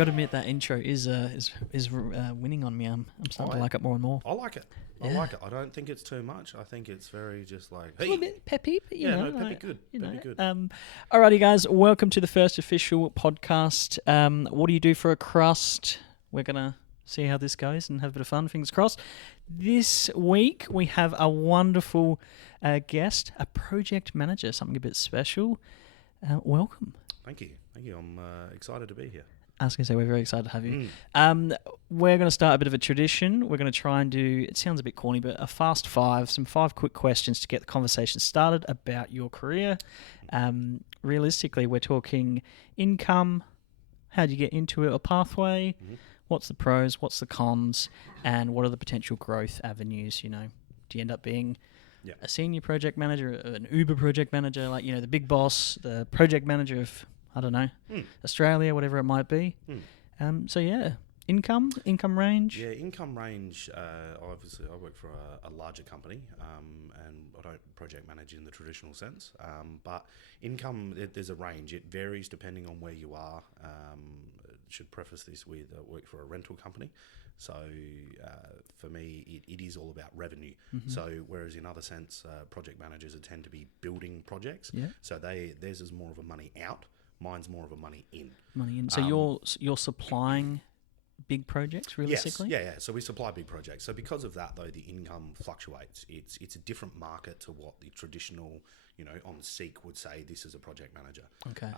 got to admit that intro is winning on me. I'm starting to like it more and more. I like it. Yeah. I like it. I don't think it's too much. I think it's very just like, A little bit peppy, but peppy good. Peppy good. Alrighty, guys, welcome to the first official podcast. What do you do for a crust? We're gonna see how this goes and have a bit of fun. Fingers crossed. This week we have a wonderful guest, a project manager, something a bit special. Welcome. Thank you. I'm excited to be here. I was going to say, we're very excited to have you. We're going to start a bit of a tradition. We're going to try and do, it sounds a bit corny, but a fast five, some 5 quick questions to get the conversation started about your career. Realistically, we're talking income, how do you get into it, a pathway, what's the pros, what's the cons, and what are the potential growth avenues, Do you end up being a senior project manager, an Uber project manager, like, the big boss, the project manager of, I don't know, Australia, whatever it might be. Income range. Yeah, income range. Obviously, I work for a larger company, and I don't project manage in the traditional sense. But income, there's a range. It varies depending on where you are. Should preface this with I work for a rental company. So for me, it is all about revenue. So whereas in other sense, project managers tend to be building projects. Yeah. So theirs is more of a money out. Mine's more of a money in. Money in. So you're supplying big projects, realistically? Yes. Yeah. So we supply big projects. So because of that, though, the income fluctuates. It's a different market to what the traditional, on Seek would say this is a project manager. Okay.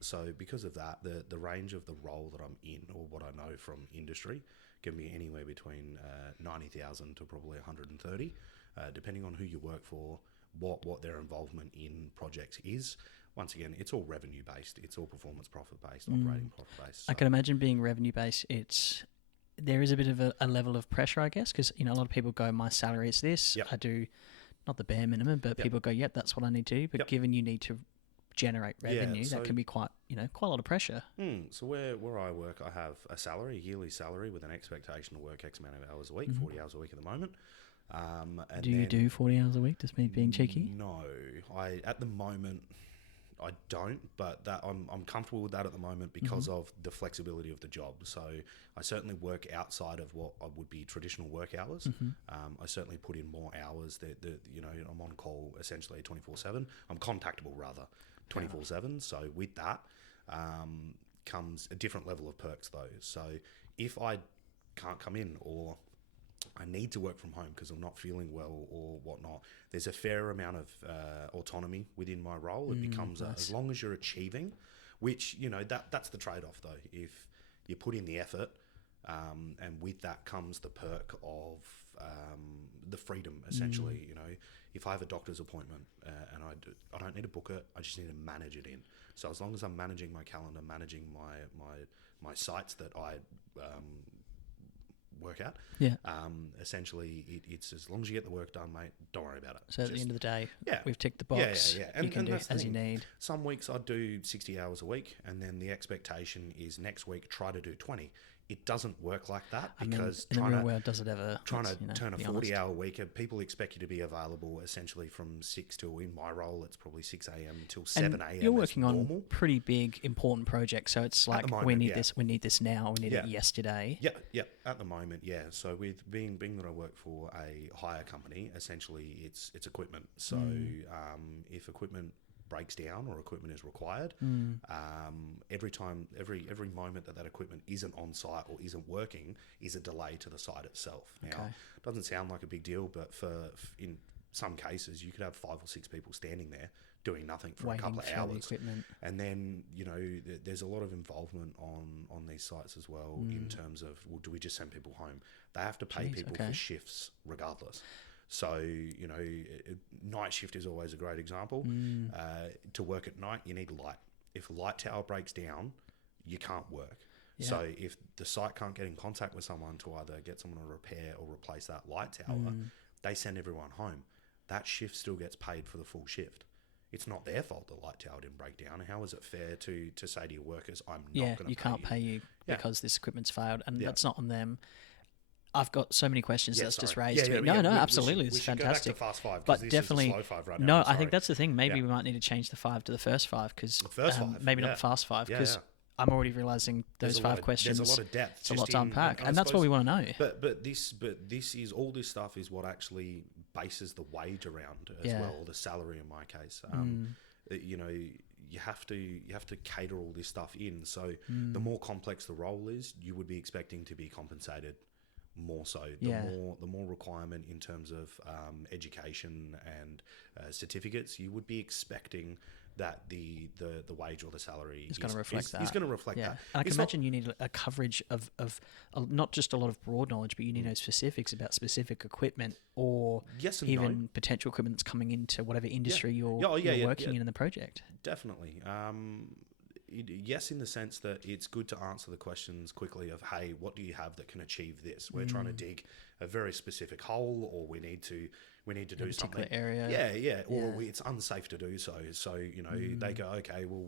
So because of that, the range of the role that I'm in, or what I know from industry, can be anywhere between 90,000 to probably 130, depending on who you work for, what their involvement in projects is. Once again, it's all revenue based. It's all performance profit based, operating profit based. So. I can imagine being revenue based. There is a bit of a level of pressure, I guess, because a lot of people go, my salary is this. Yep. I do not the bare minimum, but people go, yep, that's what I need to do. But given you need to generate revenue, that can be quite a lot of pressure. So where I work, I have a yearly salary with an expectation to work X amount of hours a week, 40 hours a week at the moment. Do you do 40 hours a week? Just me being cheeky? No, at the moment I don't, but that I'm comfortable with that at the moment because of the flexibility of the job. So I certainly work outside of what would be traditional work hours. I certainly put in more hours. I'm on call essentially 24/7. I'm contactable rather 24/7. So with that comes a different level of perks though. So if I can't come in or I need to work from home because I'm not feeling well or whatnot, there's a fair amount of autonomy within my role. It becomes as long as you're achieving, which, that's the trade-off though. If you put in the effort, and with that comes the perk of the freedom, essentially. If I have a doctor's appointment and I don't need to book it, I just need to manage it in. So as long as I'm managing my calendar, managing my sites that I work at. Yeah. Essentially, it's as long as you get the work done, mate, don't worry about it. So at the end of the day, we've ticked the box. Yeah. And you can do it as you need. Some weeks I do 60 hours a week, and then the expectation is next week try to do 20. It doesn't work like that because in the real world, does it ever? Trying to turn a 40-hour week, people expect you to be available essentially from 6 till, in my role, it's probably 6 a.m. till 7 a.m. You're working on pretty big, important projects, so it's like moment, we need this now, we need it yesterday. Yeah. At the moment, yeah. So with being that I work for a hire company, essentially it's equipment. So if equipment breaks down or equipment is required, every moment that equipment isn't on site or isn't working is a delay to the site itself. Now, it doesn't sound like a big deal, but in some cases you could have 5 or 6 people standing there doing nothing for a couple of hours. And then, there's a lot of involvement on these sites as well in terms of, well, do we just send people home? They have to pay people for shifts regardless. So, night shift is always a great example. To work at night, you need light. If a light tower breaks down, you can't work. Yeah. So if the site can't get in contact with someone to either get someone to repair or replace that light tower, they send everyone home. That shift still gets paid for the full shift. It's not their fault the light tower didn't break down. How is it fair to say to your workers, I'm not going to pay you? You can't pay you because this equipment's failed, and that's not on them. I've got so many questions that's just raised. Absolutely. It's fantastic. Go back to fast 5, but definitely, slow 5 right now. I think that's the thing. Maybe we might need to change the 5 to the first 5 because maybe not the fast 5 because I'm already realizing those five questions. There's a lot of depth. It's a lot to unpack, and that's what we want to know. But this is all this stuff is what actually bases the wage around as well, or the salary in my case. You know, you have to cater all this stuff in. So the more complex the role is, you would be expecting to be compensated more so. The more requirement in terms of education and certificates, you would be expecting that the wage or the salary is going to reflect that. Is going to reflect that. And I can imagine you need a coverage of not just a lot of broad knowledge, but you need to know specifics about specific equipment or even potential equipment that's coming into whatever industry you're working in the project. Definitely. Yes, in the sense that it's good to answer the questions quickly of, hey, what do you have that can achieve this? We're trying to dig a very specific hole, or we need to do something. Area. Or it's unsafe to do so. So, you know, they go, okay, well,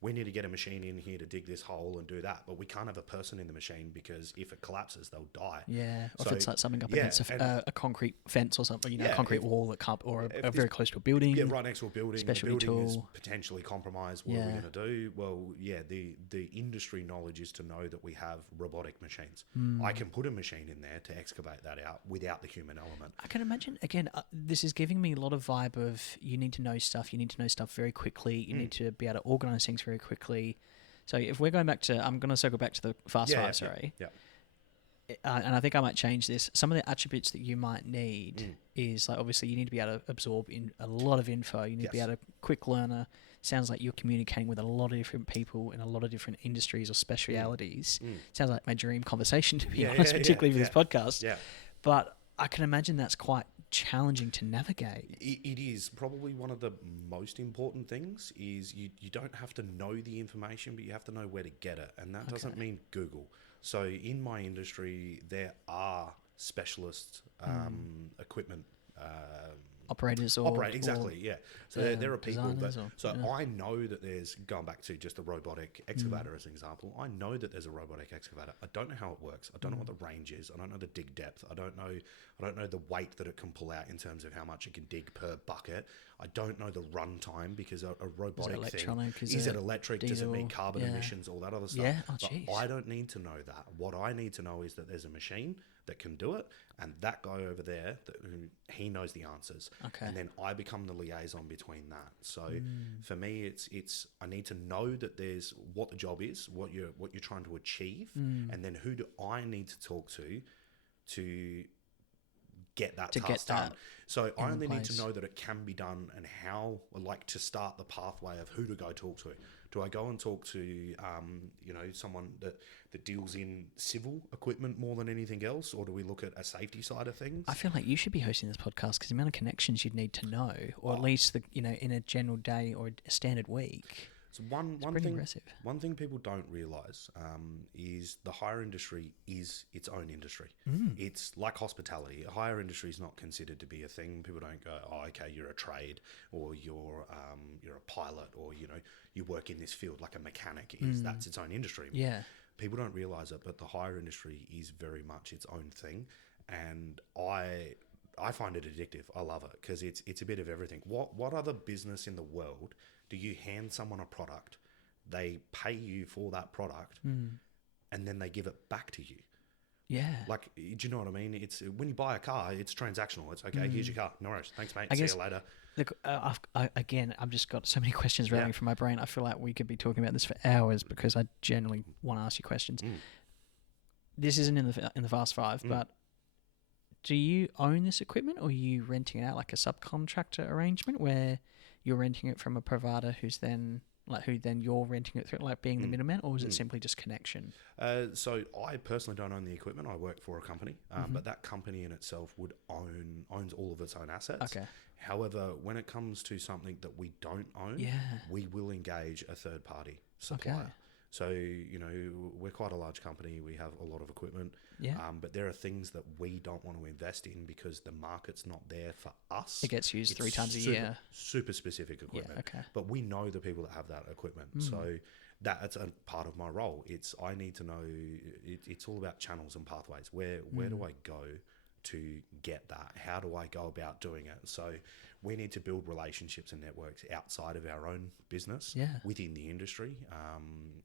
we need to get a machine in here to dig this hole and do that, but we can't have a person in the machine because if it collapses, they'll die. Yeah, or if it's like something up against a concrete fence or something, you know, a concrete wall that can't, or a very close to a building. Yeah, right next to a building. Specialty the building tool. is potentially compromised. What are we going to do? Well, the industry knowledge is to know that we have robotic machines. I can put a machine in there to excavate that out without the human element. I can imagine, again, this is giving me a lot of vibe of you need to know stuff very quickly, you need to be able to organise things very quickly. So if we're going back to, I'm going to circle back to the Fast Five, sorry. Yeah. And I think I might change this. Some of the attributes that you might need is, like, obviously you need to be able to absorb in a lot of info. You need to be able to quick learner. Sounds like you're communicating with a lot of different people in a lot of different industries or specialities. Sounds like my dream conversation, to be honest, particularly for this podcast. Yeah. But I can imagine that's quite challenging to navigate. It is. Probably one of the most important things is you don't have to know the information, but you have to know where to get it. And that doesn't mean Google. So in my industry, there are specialist equipment operators exactly. So there are people that. I know that there's, going back to just a robotic excavator as an example. I know that there's a robotic excavator. I don't know how it works. I don't know what the range is. I don't know the dig depth. I don't know the weight that it can pull out in terms of how much it can dig per bucket. I don't know the run time, because a robotic thing is it electric? Diesel? Does it mean carbon emissions? All that other stuff. Yeah. I don't need to know that. What I need to know is that there's a machine that can do it, and that guy over there, he knows the answers. Okay. And then I become the liaison between that. So for me, it's I need to know that there's what the job is, what you're trying to achieve, and then who do I need to talk to get that task done. So I only need to know that it can be done, and how, like, to start the pathway of who to go talk to. Do I go and talk to, someone that deals in civil equipment more than anything else, or do we look at a safety side of things? I feel like you should be hosting this podcast, because the amount of connections you'd need to know, or at least in a general day or a standard week. So one thing people don't realise is the hire industry is its own industry. It's like hospitality. A hire industry is not considered to be a thing. People don't go, oh, okay, you're a trade, or you're a pilot, or you work in this field like a mechanic is. That's its own industry. Yeah. People don't realise it, but the hire industry is very much its own thing, and I find it addictive. I love it, because it's a bit of everything. What other business in the world do you hand someone a product, they pay you for that product, and then they give it back to you? Yeah. Like, do you know what I mean? It's when you buy a car, it's transactional. It's okay, here's your car. No worries. Thanks, mate. See you later. Look, I've just got so many questions rolling from my brain. I feel like we could be talking about this for hours, because I generally want to ask you questions. This isn't in the Fast Five, but do you own this equipment, or are you renting it out like a subcontractor arrangement where you're renting it from a provider who then you're renting it through, like being the middleman, or is it simply just connection? So I personally don't own the equipment. I work for a company, but that company in itself owns all of its own assets. Okay. However, when it comes to something that we don't own, we will engage a third party supplier. Okay. So, we're quite a large company. We have a lot of equipment. Yeah. But there are things that we don't want to invest in because the market's not there for us. It gets used 3 times a year. Super specific equipment. Yeah, okay. But we know the people that have that equipment. So that's a part of my role. I need to know, it's all about channels and pathways. Where do I go to get that? How do I go about doing it? So we need to build relationships and networks outside of our own business within the industry.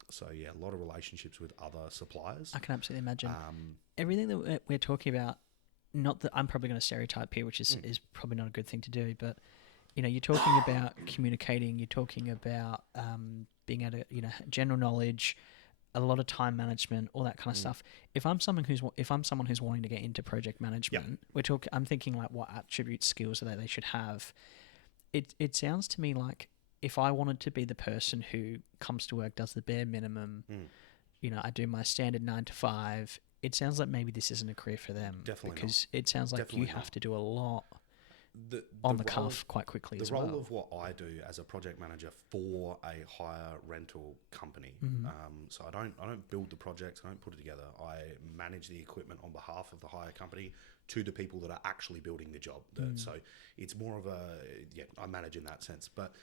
So yeah, a lot of relationships with other suppliers. I can absolutely imagine. Everything that we're talking about, not that I'm probably going to stereotype here, which is probably not a good thing to do, but you're talking about communicating, you're talking about being able to, general knowledge, a lot of time management, all that kind of stuff. If I'm someone who's wanting to get into project management, I'm thinking like what attributes, skills that they should have. It sounds to me like if I wanted to be the person who comes to work, does the bare minimum, I do my standard 9 to 5. It sounds like maybe this isn't a career for them. Definitely because not. It sounds like Definitely you have not. to do a lot the cuff quite quickly as well. The role of what I do as a project manager for a hire rental company. So I don't build the projects, I don't put it together. I manage the equipment on behalf of the hire company to the people that are actually building the job. So it's more of I manage in that sense. But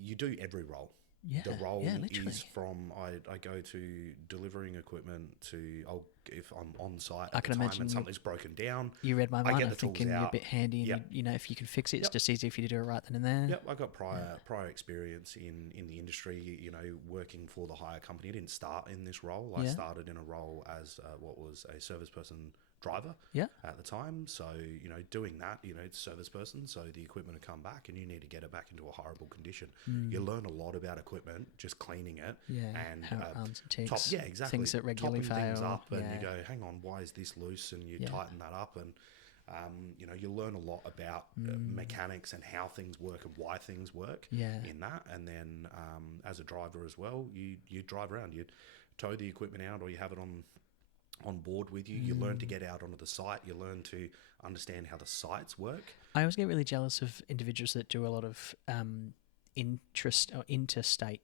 you do every role. Yeah, the role literally. is from I go to delivering equipment to if I'm on site at the time and something's broken down. You read my mind. I I'm thinking you're a bit handy, and if you can fix it, it's just easier for you to do it right then and there. Yep, I got prior experience in the industry. Working for the hire company. I didn't start in this role. I started in a role as what was a service person driver at the time. So, doing that, it's service person. So the equipment will come back and you need to get it back into a horrible condition. You learn a lot about equipment, just cleaning it. And how it runs and ticks. Exactly. Things that regularly Topping fail. things up and you go, hang on, why is this loose? And you tighten that up and, you learn a lot about mechanics and how things work and why things work in that. And then as a driver as well, you drive around, you tow the equipment out or you have it on board with you. You learn to get out onto the site. You learn to understand how the sites work. I always get really jealous of individuals that do a lot of intrastate,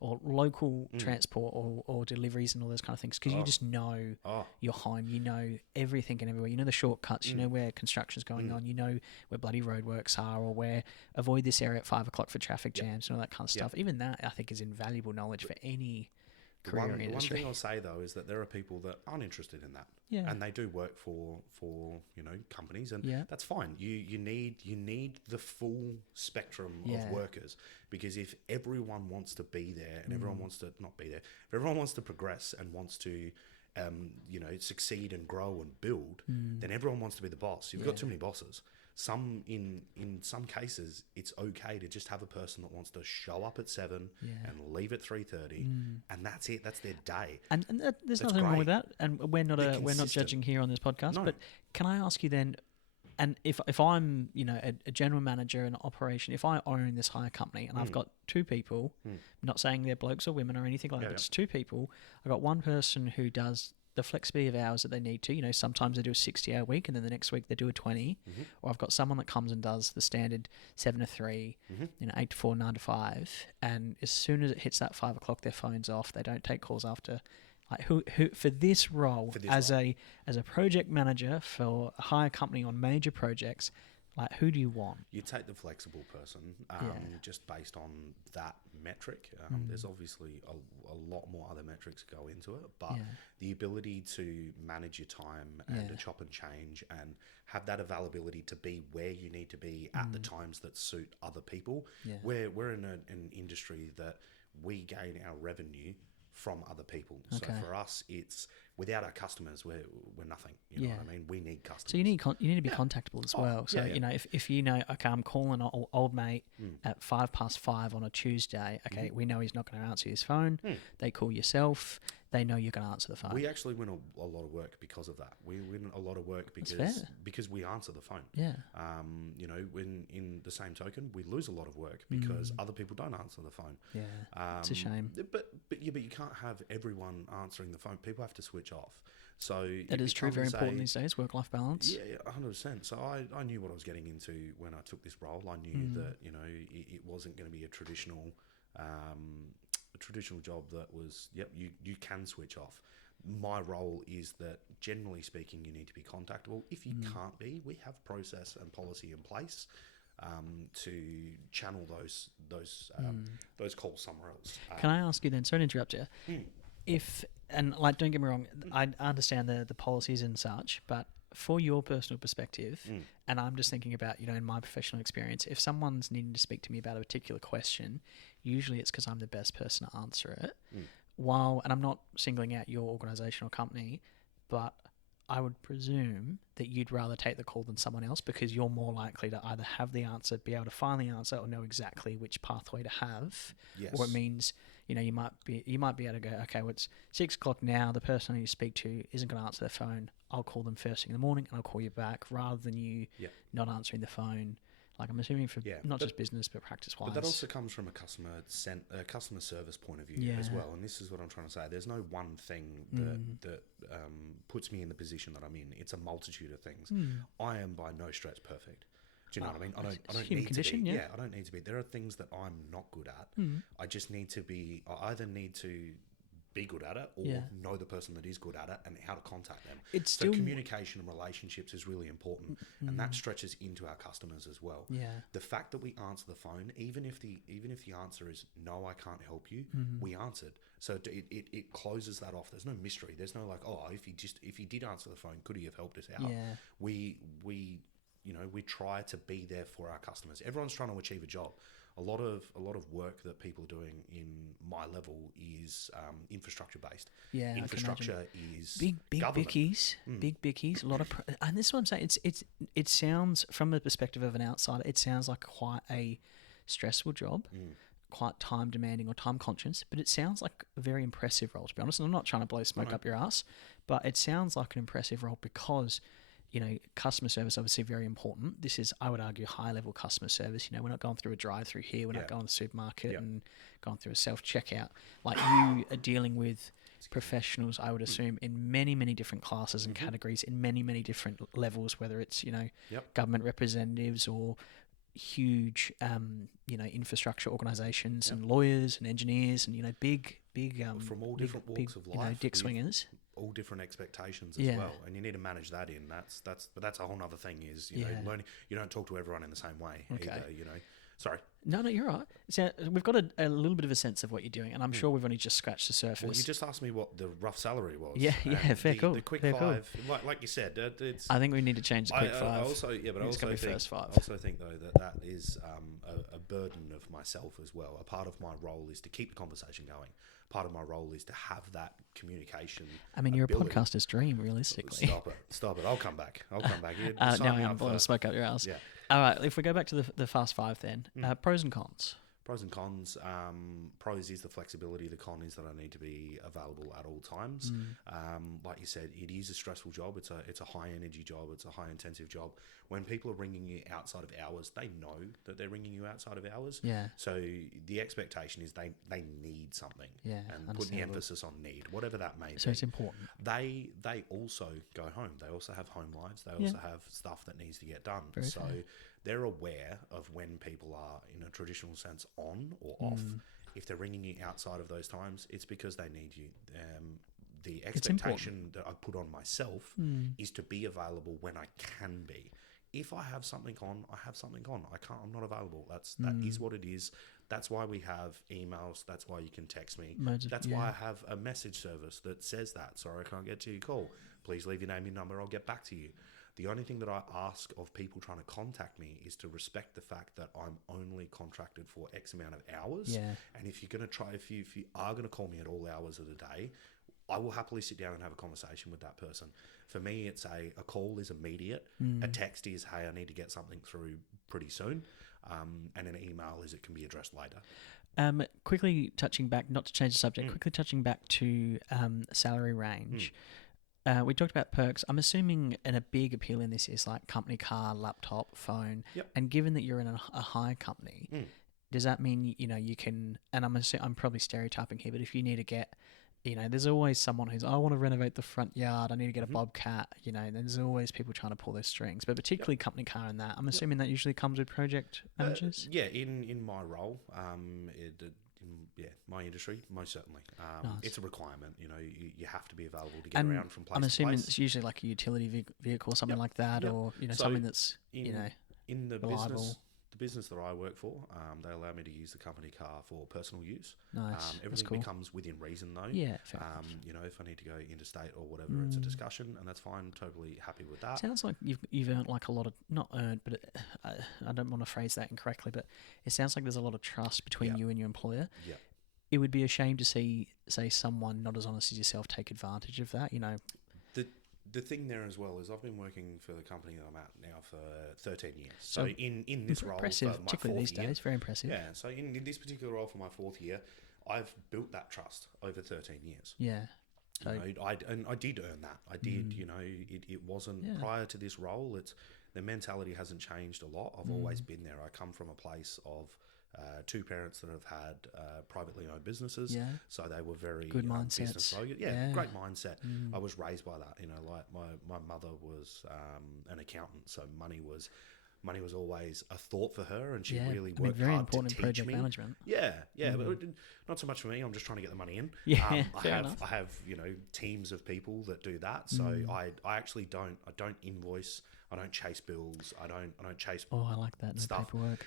or local transport or deliveries and all those kind of things, because you just know your home, you know everything and everywhere, you know the shortcuts, you know where construction's going on, you know where bloody roadworks are, or where avoid this area at 5 o'clock for traffic jams and all that kind of stuff. Even that, I think, is invaluable knowledge for any career industry. One thing I'll say though is that there are people that aren't interested in that, and they do work for companies, and that's fine. You need the full spectrum of workers, because if everyone wants to be there and everyone wants to not be there, if everyone wants to progress and wants to succeed and grow and build, then everyone wants to be the boss. You've got too many bosses. In some cases, it's okay to just have a person that wants to show up at 7 and leave at 3:30, and that's it. That's their day. And there's nothing wrong with that. And we're not judging here on this podcast. No. But can I ask you then? And if I'm a general manager in an operation, if I own this hire company and I've got 2 people, not saying they're blokes or women or anything like that, but it's 2 people. I've got one person who does the flexibility of hours that they need to. Sometimes they do a 60-hour week and then the next week they do a 20. Or I've got someone that comes and does the standard 7 to 3, 8 to 4, 9 to 5. And as soon as it hits that 5 o'clock, their phone's off. They don't take calls after. Like who for this role, as a project manager for a hire company on major projects, like who do you want? You take the flexible person, just based on that metric. There's obviously a lot more other metrics go into it, but the ability to manage your time and to chop and change and have that availability to be where you need to be at the times that suit other people. We're in an industry that we gain our revenue from other people. So for us, it's without our customers, we're nothing. You know what I mean? We need customers. So you need to be contactable as well. So if okay, I'm calling an old mate at 5:05 on a Tuesday. Okay, we know he's not going to answer his phone. They call yourself. They know you're going to answer the phone. We actually win a lot of work because of that. We win a lot of work because we answer the phone. When in the same token, we lose a lot of work because other people don't answer the phone. It's a shame. But you can't have everyone answering the phone. People have to switch off. So that is true. Very important these days. Work-life balance. Yeah, 100%. So I knew what I was getting into when I took this role. I knew that it wasn't going to be a traditional job that was you can switch off. My role is that generally speaking you need to be contactable. If you can't be, we have process and policy in place to channel those calls somewhere else. Can I ask you then, sorry to interrupt you, don't get me wrong, I understand the policies and such, but for your personal perspective, and I'm just thinking about, you know, in my professional experience, if someone's needing to speak to me about a particular question, usually it's because I'm the best person to answer it. And I'm not singling out your organisation or company, but I would presume that you'd rather take the call than someone else because you're more likely to either have the answer, be able to find the answer, or know exactly which pathway to have. Yes. Or it means, you know, you might be able to go, okay, well, it's 6 o'clock now. The person I need to speak to isn't going to answer their phone. I'll call them first thing in the morning and I'll call you back, rather than you not answering the phone. Like, I'm assuming for not just business but practice-wise. But that also comes from a customer service point of view as well. And this is what I'm trying to say. There's no one thing that puts me in the position that I'm in. It's a multitude of things. I am by no stretch perfect. Do you know what I mean? I don't need to be. I don't need to be. There are things that I'm not good at. I just need to be. I either need to be good at it or know the person that is good at it and how to contact them. So communication and relationships is really important, and that stretches into our customers as well. The fact that we answer the phone, even if the answer is no, I can't help you, we answered. So it closes that off. There's no mystery. There's no like, oh, if he did answer the phone, could he have helped us out? We try to be there for our customers. Everyone's trying to achieve a job. A lot of work that people are doing in my level is infrastructure based. Infrastructure is big government. Big bickies. A lot of, and this is what I'm saying. It sounds, from the perspective of an outsider, it sounds like quite a stressful job, quite time demanding or time conscious. But it sounds like a very impressive role. To be honest, and I'm not trying to blow smoke up your ass, but it sounds like an impressive role because, you know, customer service obviously very important. This is, I would argue, high level customer service. You know, we're not going through a drive-through here. We're not going to the supermarket and going through a self-checkout. Like, you are dealing with professionals, I would assume, in many, many different classes and categories, in many, many different levels, whether it's, you know, government representatives or huge, you know, infrastructure organisations and lawyers and engineers and, you know, big from all different walks of life, you know, dick swingers. All different expectations as well, and you need to manage that in. That's a whole other thing. Is you know, learning. You don't talk to everyone in the same way either. You know, sorry. No, you're right. So we've got a little bit of a sense of what you're doing, and I'm sure we've only just scratched the surface. Well, you just asked me what the rough salary was. Fair cool. The quick fair five, cool. like you said, it's. I think we need to change the quick five. I also think though that is a burden of myself as well. A part of my role is to keep the conversation going. Part of my role is to have that communication. I mean, you're a podcaster's dream, realistically. Stop it. I'll come back. Now I'm blowing smoke up your ass. Yeah. All right, if we go back to the fast five then, pros and cons. Pros and cons. Pros is the flexibility. The con is that I need to be available at all times. Like you said, it is a stressful job. It's a high energy job. It's a high intensive job. When people are ringing you outside of hours, they know that they're ringing you outside of hours. Yeah. So the expectation is they need something. Yeah. And put the emphasis on need, whatever that may be. So it's important. They also go home. They also have home lives. They also have stuff that needs to get done. Very fair. They're aware of when people are, in a traditional sense, on or off. If they're ringing you outside of those times, it's because they need you. The expectation that I put on myself is to be available when I can be. If I have something on, I have something on. I'm not available. That is what it is. That's why we have emails. That's why you can text me. That's why I have a message service that says that. Sorry, I can't get to your call. Please leave your name and number. I'll get back to you. The only thing that I ask of people trying to contact me is to respect the fact that I'm only contracted for X amount of hours. Yeah. And if you are going to call me at all hours of the day, I will happily sit down and have a conversation with that person. For me, it's a call is immediate. A text is, hey, I need to get something through pretty soon. And an email is, it can be addressed later. Quickly touching back, not to change the subject, quickly touching back to salary range. We talked about perks. I'm assuming a big appeal in this is like company car, laptop, phone. Yep. And given that you're in a hire company, does that mean, you know, you can, and I'm probably stereotyping here, but if you need to get, you know, there's always someone who's, I want to renovate the front yard, I need to get a Bobcat, you know, there's always people trying to pull those strings, but particularly company car and that. I'm assuming that usually comes with project managers? In my role, my industry, most certainly. Nice. It's a requirement. You know, you have to be available to get around from place to place. I'm assuming it's usually like a utility vehicle or something like that, or, you know, something that's, you know, in the reliable. the business that I work for, they allow me to use the company car for personal use. Nice. Everything cool. becomes within reason, though. Yeah, fair You know, if I need to go interstate or whatever, it's a discussion, and that's fine. Totally happy with that. Sounds like you've earned like a lot of, not earned, but I don't want to phrase that incorrectly, but it sounds like there's a lot of trust between you and your employer. Yeah. It would be a shame to see, say, someone not as honest as yourself take advantage of that, you know. The thing there as well is I've been working for the company that I'm at now for 13 years. So in this role, impressive, for my particularly these year, days, very impressive. Yeah, so in this particular role for my 4th year, I've built that trust over 13 years. Yeah. So I did earn that. I did, you know, it wasn't prior to this role. The mentality hasn't changed a lot. I've always been there. I come from a place of 2 parents that have had privately owned businesses, so they were very good business mindsets. focused. Great mindset. I was raised by that. You know, like my mother was an accountant, so money was always a thought for her, and she really worked very hard important to in teach project me. management. But not so much for me. I'm just trying to get the money in. I have you know, teams of people that do that. So I actually don't invoice. I don't chase bills. I don't chase. Oh, I like that. No stuff. Paperwork.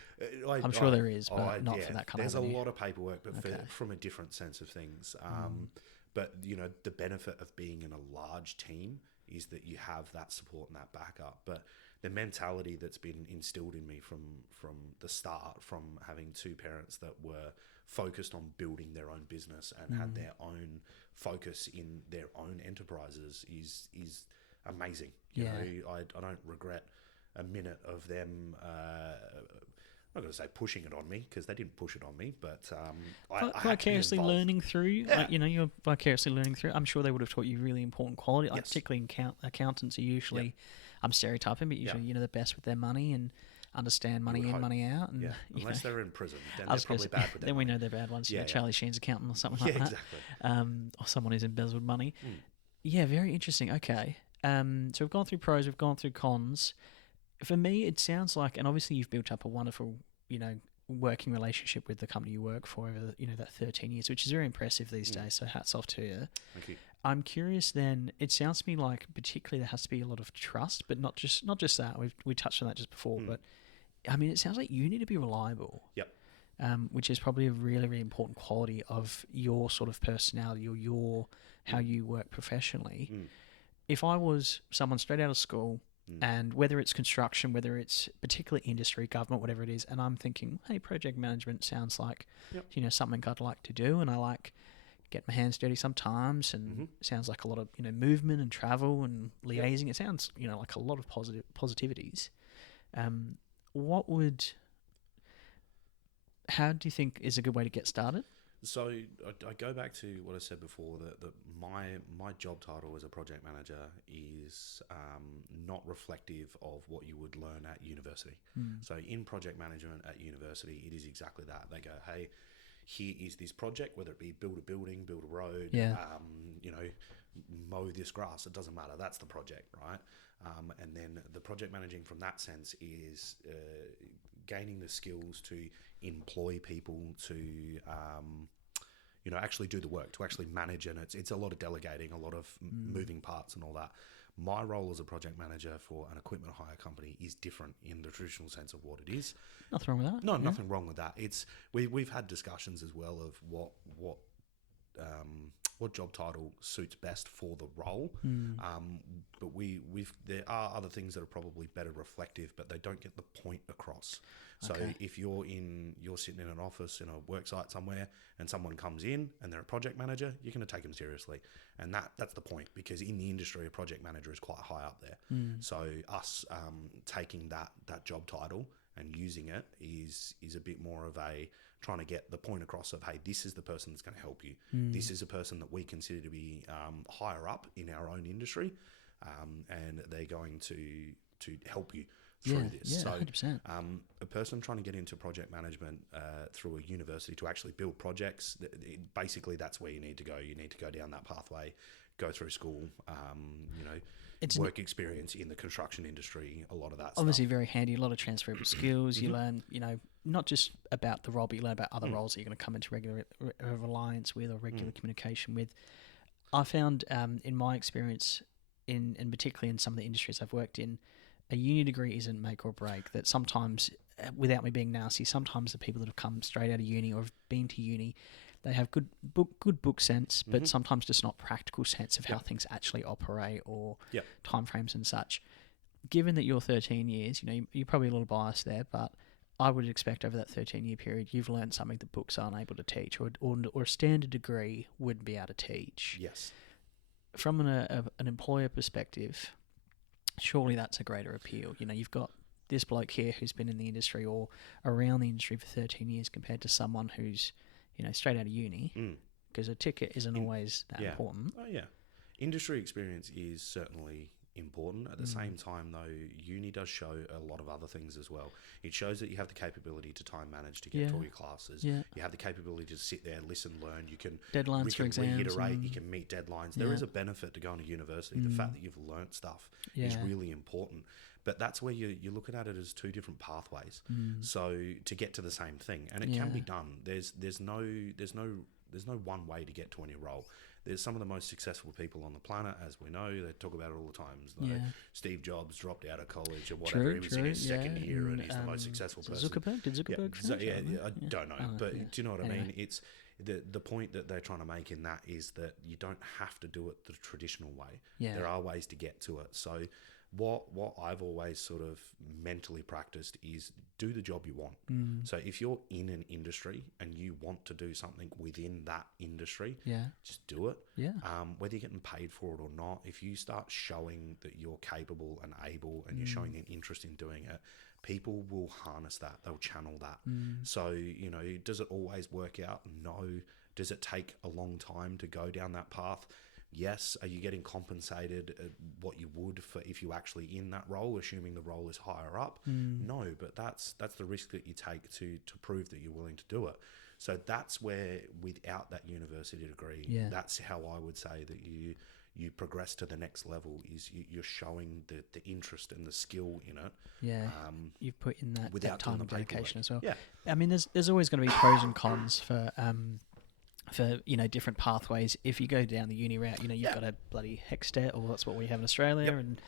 I'm sure there is, but not for that kind There's of money. a lot of paperwork, but from a different sense of things. But you know, the benefit of being in a large team is that you have that support and that backup. But the mentality that's been instilled in me from the start, from having 2 parents that were focused on building their own business and had their own focus in their own enterprises, is amazing. You know, I don't regret a minute of them. I'm not going to say pushing it on me, because they didn't push it on me, but vicariously learning through. Like, you know, you're vicariously learning through. I'm sure they would have taught you really important quality. Like particularly accountants are usually, I'm stereotyping, but usually you know, the best with their money and understand money in, money out. And, unless they're in prison, then they're probably bad with their then money. we know they're bad ones. You know, Charlie Sheen's accountant or something like that. Exactly. Or someone who's embezzled money. Yeah, very interesting. Okay. So we've gone through pros, we've gone through cons. For me, it sounds like, and obviously you've built up a wonderful, you know, working relationship with the company you work for over, you know, that 13 years, which is very impressive these days. So hats off to you. Thank you. I'm curious then, it sounds to me like particularly there has to be a lot of trust, but not just that. We touched on that just before, but I mean, it sounds like you need to be reliable. Yep. Which is probably a really, really important quality of your sort of personality or how you work professionally. If I was someone straight out of school, and whether it's construction, whether it's particular industry, government, whatever it is, and I'm thinking, hey, project management sounds like, you know, something I'd like to do, and I like get my hands dirty sometimes, and sounds like a lot of, you know, movement and travel and liaising. It sounds, you know, like a lot of positivities. How do you think is a good way to get started? So I go back to what I said before, that my job title as a project manager is not reflective of what you would learn at university. So in project management at university, it is exactly that. They go, hey, here is this project, whether it be build a building, build a road, you know, mow this grass, it doesn't matter. That's the project, right? And then the project managing from that sense is gaining the skills to employ people to you know, actually do the work, to actually manage, and it's a lot of delegating, a lot of moving parts and all that. My role as a project manager for an equipment hire company is different in the traditional sense of what it is. Nothing wrong with that. No, nothing wrong with that. It's we've had discussions as well of what job title suits best for the role. But there are other things that are probably better reflective, but they don't get the point across. So if you're sitting in an office in a work site somewhere, and someone comes in and they're a project manager, you're going to take them seriously, and that's the point, because in the industry, a project manager is quite high up there. So us taking that job title and using it is a bit more of a trying to get the point across of, hey, this is the person that's going to help you. This is a person that we consider to be higher up in our own industry, and they're going to help you through this. So 100%. A person trying to get into project management through a university to actually build projects, basically that's where you need to go. You need to go down that pathway, go through school, you know, work experience in the construction industry, a lot of that obviously stuff. Very handy, a lot of transferable skills. You learn, you know, not just about the role, but you learn about other roles that you're going to come into regular reliance with or regular communication with. I found in my experience, in particularly in some of the industries I've worked in, a uni degree isn't make or break. That sometimes, without me being nasty, sometimes the people that have come straight out of uni or have been to uni, they have good book sense, but sometimes just not practical sense of how things actually operate or timeframes and such. Given that you're 13 years, you're probably a little biased there, but I would expect over that 13-year period, you've learned something that books aren't able to teach, or a standard degree wouldn't be able to teach. Yes. From an employer perspective, surely that's a greater appeal. You've got this bloke here who's been in the industry or around the industry for 13 years compared to someone who's, straight out of uni, because a ticket isn't always that important. Oh, yeah. Industry experience is certainly important. At the same time, though, uni does show a lot of other things as well. It shows that you have the capability to time manage to get to all your classes. Yeah. You have the capability to sit there, listen, learn. You can deadlines for exams. Reiterate. You can meet deadlines. There is a benefit to going to university. The fact that you've learnt stuff is really important. But that's where you're looking at it as two different pathways. So to get to the same thing, and it can be done. There's no one way to get to any role. There's some of the most successful people on the planet, as we know. They talk about it all the time. Like Steve Jobs dropped out of college or whatever. He was in his second year, and he's the most successful person. Zuckerberg? Did Zuckerberg finish? I don't know. But do you know what I mean? It's the point that they're trying to make in that is that you don't have to do it the traditional way. There are ways to get to it. So what I've always sort of mentally practiced is do the job you want. So if you're in an industry and you want to do something within that industry, just do it. Whether you're getting paid for it or not, if you start showing that you're capable and able and you're showing an interest in doing it, people will harness that. They'll channel that. So, does it always work out? No. Does it take a long time to go down that path? Yes. Are you getting compensated what you would for if you actually in that role, assuming the role is higher up? No, but that's the risk that you take to prove that you're willing to do it. So that's where, without that university degree, that's how I would say that you progress to the next level, is you're showing the interest and the skill in it. You've put in that time and dedication as well. Yeah. I mean, there's always going to be pros and cons for different pathways. If you go down the uni route, you've got a bloody HECS, or that's what we have in Australia, and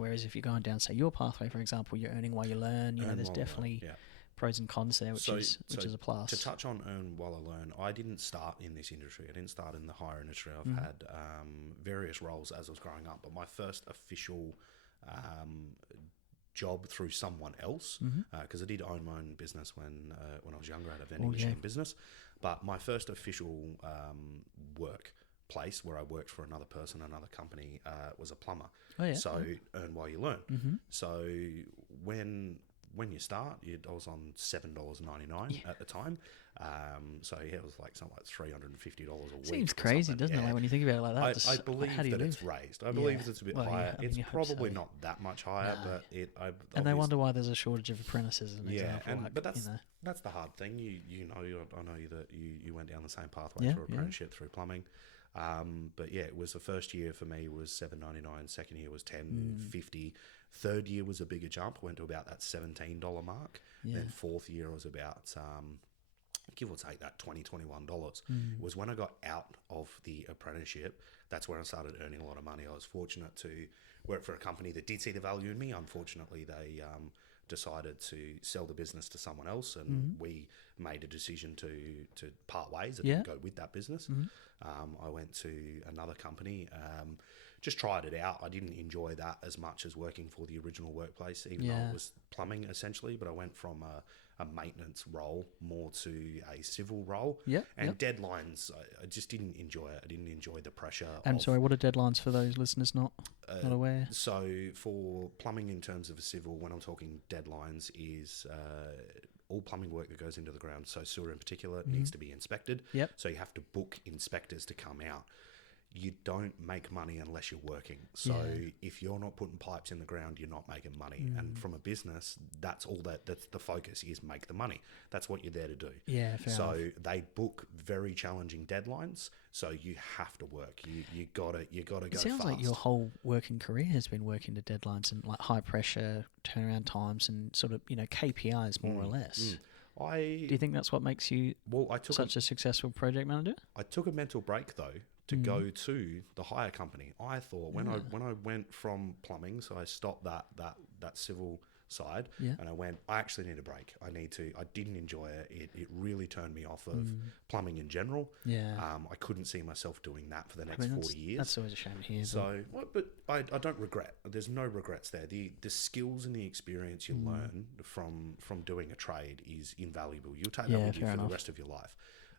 whereas if you're going down, say, your pathway, for example, you're earning while you learn. There's definitely pros and cons there, which is a plus. To touch on earn while I learn, I didn't start in this industry. I didn't start in the hire industry. I've had various roles as I was growing up, but my first official job through someone else, because I did own my own business when I was younger. I had a vending machine business, but my first official workplace where I worked for another person, another company, was a plumber. So earn while you learn. So when you start, I was on $7.99 at the time. So it was like something like $350 a week. Seems crazy, doesn't it? Like when you think about it like that. I believe that it's raised. I believe it's a bit higher. It's probably not that much higher, but and they wonder why there's a shortage of apprentices. But that's the hard thing. I know that you went down the same pathway through apprenticeship, through plumbing. But it was the first year for me was $7.99. Second year was $10.50. Third year was a bigger jump. Went to about that $17 mark. Then fourth year was about give or take that $20, $21. Was when I got out of the apprenticeship. That's when I started earning a lot of money. I was fortunate to work for a company that did see the value in me. Unfortunately, they decided to sell the business to someone else, and we made a decision to part ways. I didn't go with that business. I went to another company, just tried it out. I didn't enjoy that as much as working for the original workplace, even though it was plumbing essentially, but I went from a maintenance role more to a civil role. Deadlines, I just didn't enjoy it. I didn't enjoy the pressure. I'm sorry, what are deadlines for those listeners not aware? So for plumbing, in terms of a civil, when I'm talking deadlines, is all plumbing work that goes into the ground, so sewer in particular, needs to be inspected. So you have to book inspectors to come out. You don't make money unless you're working. So if you're not putting pipes in the ground, you're not making money. And from a business, that's the focus is make the money. That's what you're there to do. So they book very challenging deadlines. So you have to work. You gotta go fast. It sounds like your whole working career has been working to deadlines and like high pressure turnaround times and sort of KPIs more or less. Do you think that's what makes you such a successful project manager? I took a mental break though to go to the hire company. I thought when I went from plumbing, so I stopped that that civil side, Yeah. and I went, I actually need a break. I didn't enjoy it. It really turned me off of plumbing in general. Yeah. I couldn't see myself doing that for the next 40 years. That's always a shame to hear. So, but I don't regret. There's no regrets there. The skills and the experience you learn from doing a trade is invaluable. You'll take that with you for the rest of your life.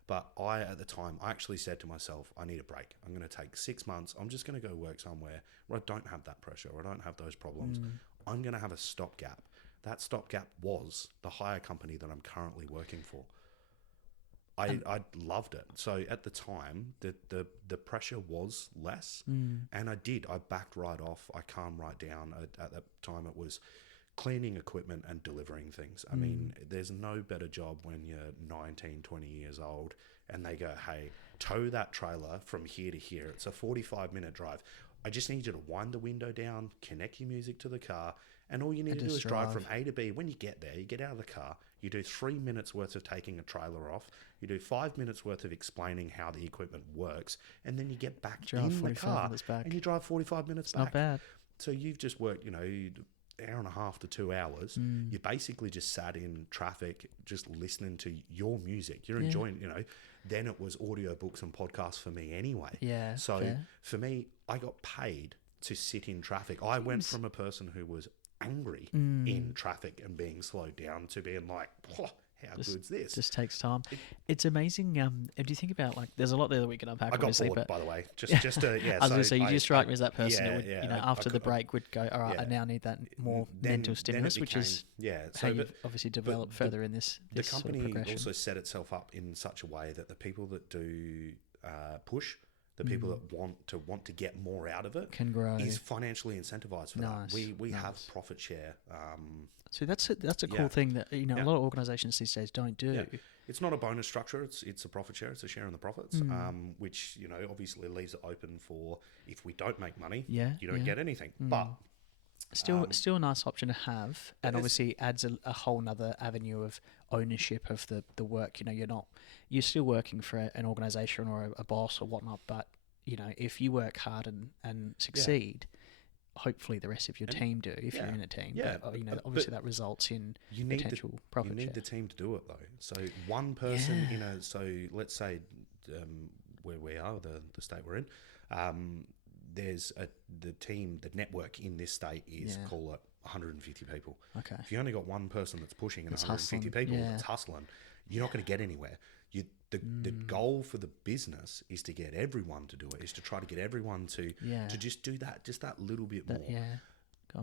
But at the time, I actually said to myself, I need a break. I'm going to take 6 months. I'm just going to go work somewhere where I don't have that pressure, where I don't have those problems. I'm going to have a stopgap. That stopgap was the hire company that I'm currently working for. I loved it. So at the time, the pressure was less, and I backed right off. I calmed right down. At that time, it was cleaning equipment and delivering things. I mean, there's no better job when you're 19, 20 years old, and they go, hey, tow that trailer from here to here. It's a 45-minute drive. I just need you to wind the window down, connect your music to the car, and all you need to do is drive from A to B. When you get there, you get out of the car, you do 3 minutes worth of taking a trailer off, you do 5 minutes worth of explaining how the equipment works, and then you get back in the car and you drive 45 minutes back. Not bad. So you've just worked, hour and a half to 2 hours. You basically just sat in traffic, just listening to your music. You're enjoying, Then it was audiobooks and podcasts for me anyway. Yeah. So fair. for me, I got paid to sit in traffic. I went from a person who was angry in traffic and being slowed down to being like, oh, how good's this? Just takes time. It's amazing. Do you think about, like, there's a lot there that we can unpack. I got bored, but by the way. Yeah. I was going to say, you just strike me as that person that would, after the break would go, all right, I now need that more mental stimulus, which is how you've obviously developed further in this the company sort of progression. also set itself up in such a way that the people that do push, the people that want to get more out of it, can grow, is financially incentivized for that. We have profit share. So that's a cool thing that a lot of organisations these days don't do. Yeah. It's not a bonus structure. It's a profit share. It's a share in the profits, which obviously leaves it open for, if we don't make money, you don't get anything. But still a nice option to have, and obviously adds a whole nother avenue of ownership of the work. You're still working for an organisation or a boss or whatnot, but if you work hard and succeed, hopefully the rest of your team do if you're in a team. Yeah, but obviously that results in potential profit You need share. the team to do it though. So one person so let's say where we are, the state we're in, there's the network in this state is, call it 150 people. Okay. If you only got one person that's pushing and 150 people that's hustling, you're not going to get anywhere. The goal for the business is to get everyone to do it, is to try to get everyone to just do that little bit more.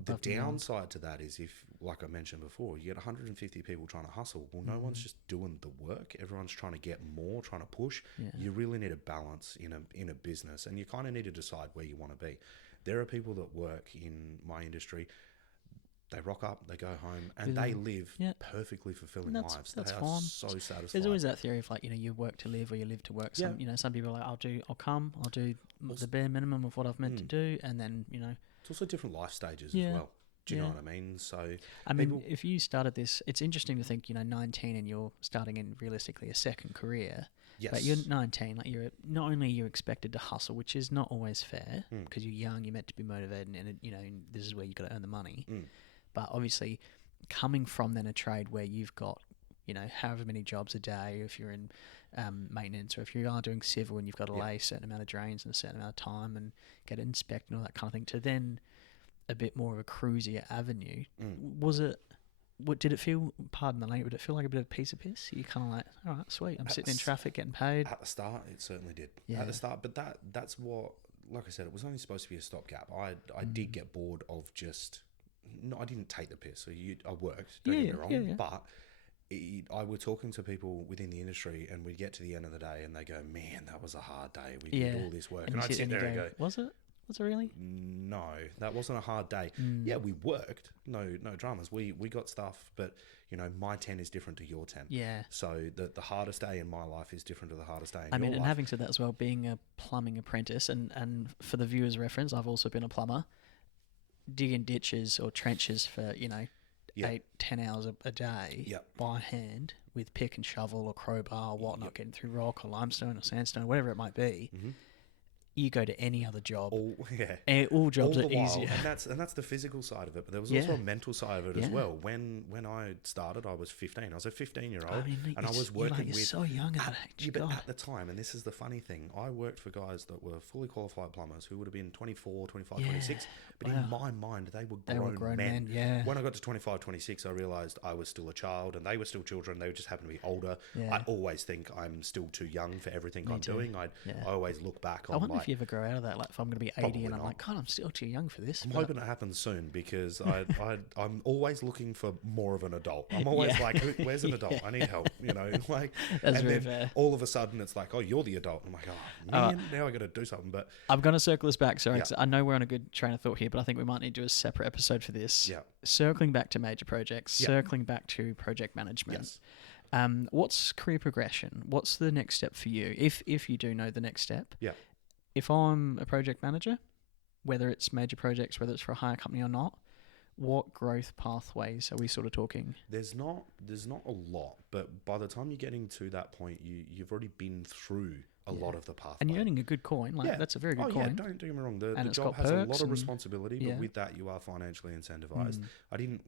The downside to that is, if, like I mentioned before, you get 150 people trying to hustle. Well, no one's just doing the work. Everyone's trying to get more, trying to push. You really need a balance in a business, and you kind of need to decide where you want to be. There are people that work in my industry. They rock up, they go home, and they live perfectly fulfilling lives. That's they are fine. so satisfied. There's always that theory of, like, you work to live or you live to work. Some people are like, I'll do the bare minimum of what I've meant to do, and then it's also different life stages as well. Do you know what I mean? So if you started this, it's interesting to think 19 and you're starting in realistically a second career. Yes. But you're 19, like, not only you're expected to hustle, which is not always fair because you're young, you're meant to be motivated, and this is where you got to earn the money. But obviously, coming from then a trade where you've got, however many jobs a day, if you're in maintenance, or if you are doing civil and you've got to lay a certain amount of drains in a certain amount of time and get it inspected and all that kind of thing, to then a bit more of a cruisier avenue, did it feel, pardon the language, would it feel like a bit of a piece of piss? You're kind of like, all right, sweet, I'm sitting in traffic getting paid. At the start, it certainly did. At the start, but that's what, like I said, it was only supposed to be a stopgap. I did get bored of just... No, I didn't take the piss. So I worked, don't get me wrong, but I was talking to people within the industry, and we'd get to the end of the day and they go, man, that was a hard day. We did all this work. And I'd sit there and go, was it? Was it really? No, that wasn't a hard day. Yeah, we worked. No dramas. We got stuff, but my 10 is different to your 10. Yeah. So the hardest day in my life is different to the hardest day in your life. And having said that as well, being a plumbing apprentice, and for the viewer's reference, I've also been a plumber. Digging ditches or trenches for 8-10 hours a day by hand with pick and shovel or crowbar or whatnot, getting through rock or limestone or sandstone, whatever it might be. you go to any other job, all all jobs the are while, easier. and that's the physical side of it. But there was also a mental side of it as well. When I started, I was 15. I was a 15-year-old, and I was working you're with so young at that age. but at the time, and this is the funny thing, I worked for guys that were fully qualified plumbers who would have been 24, 25, 26. But in my mind, they were grown men. Yeah. When I got to 25, 26, I realised I was still a child, and they were still children. They just happened to be older. Yeah. I always think I'm still too young for everything I'm doing. I always look back on. I wonder if you ever grow out of that. Like, if I'm going to be 80 and I'm like, God, I'm still too young for this. I'm hoping it happens soon, because I'm always looking for more of an adult. I'm always like, where's an adult? I need help. Like, That's and very then fair. all of a sudden it's like, oh, you're the adult. I'm like, oh man, now I got to do something. But I'm going to circle this back. Sorry, 'cause I know we're on a good train of thought here, but I think we might need to do a separate episode for this. Yeah. Circling back to major projects, circling back to project management. Yes. What's career progression? What's the next step for you? If you do know the next step. Yeah. If I'm a project manager, whether it's major projects, whether it's for a hire company or not, what growth pathways are we sort of talking? There's not a lot, but by the time you're getting to that point, you've already been through a lot of the pathway. And you're earning a good coin. Like, that's a very good coin. Don't get me wrong. The And it's job got has a perks lot of and- responsibility, but with that, you are financially incentivized. I didn't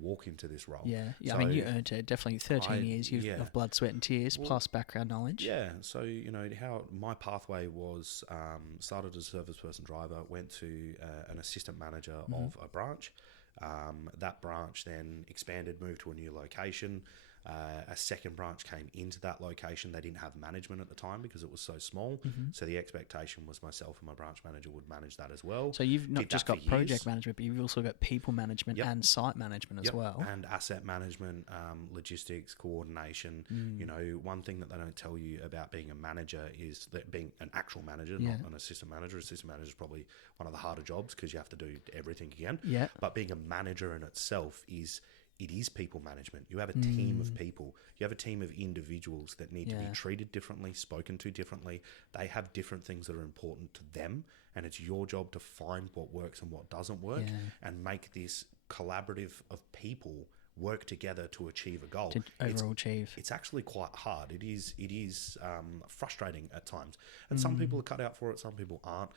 walk into this role. Yeah. So I mean, you earned it. Definitely 13 years of blood, sweat, and tears, plus background knowledge. Yeah. So, how my pathway was, started as a service person driver, went to an assistant manager of a branch. That branch then expanded, moved to a new location. A second branch came into that location. They didn't have management at the time because it was so small. So the expectation was myself and my branch manager would manage that as well. So you've not just got project management, but you've also got people management and site management as well. And asset management, logistics, coordination. One thing that they don't tell you about being a manager is that being an actual manager, not an assistant manager. Assistant manager is probably one of the harder jobs because you have to do everything again. Yeah. But being a manager in itself is people management. You have a team of people. You have a team of individuals that need to be treated differently, spoken to differently. They have different things that are important to them, and it's your job to find what works and what doesn't work and make this collaborative of people work together to achieve a goal. To overall achieve. It's actually quite hard. It is frustrating at times. And some people are cut out for it, some people aren't.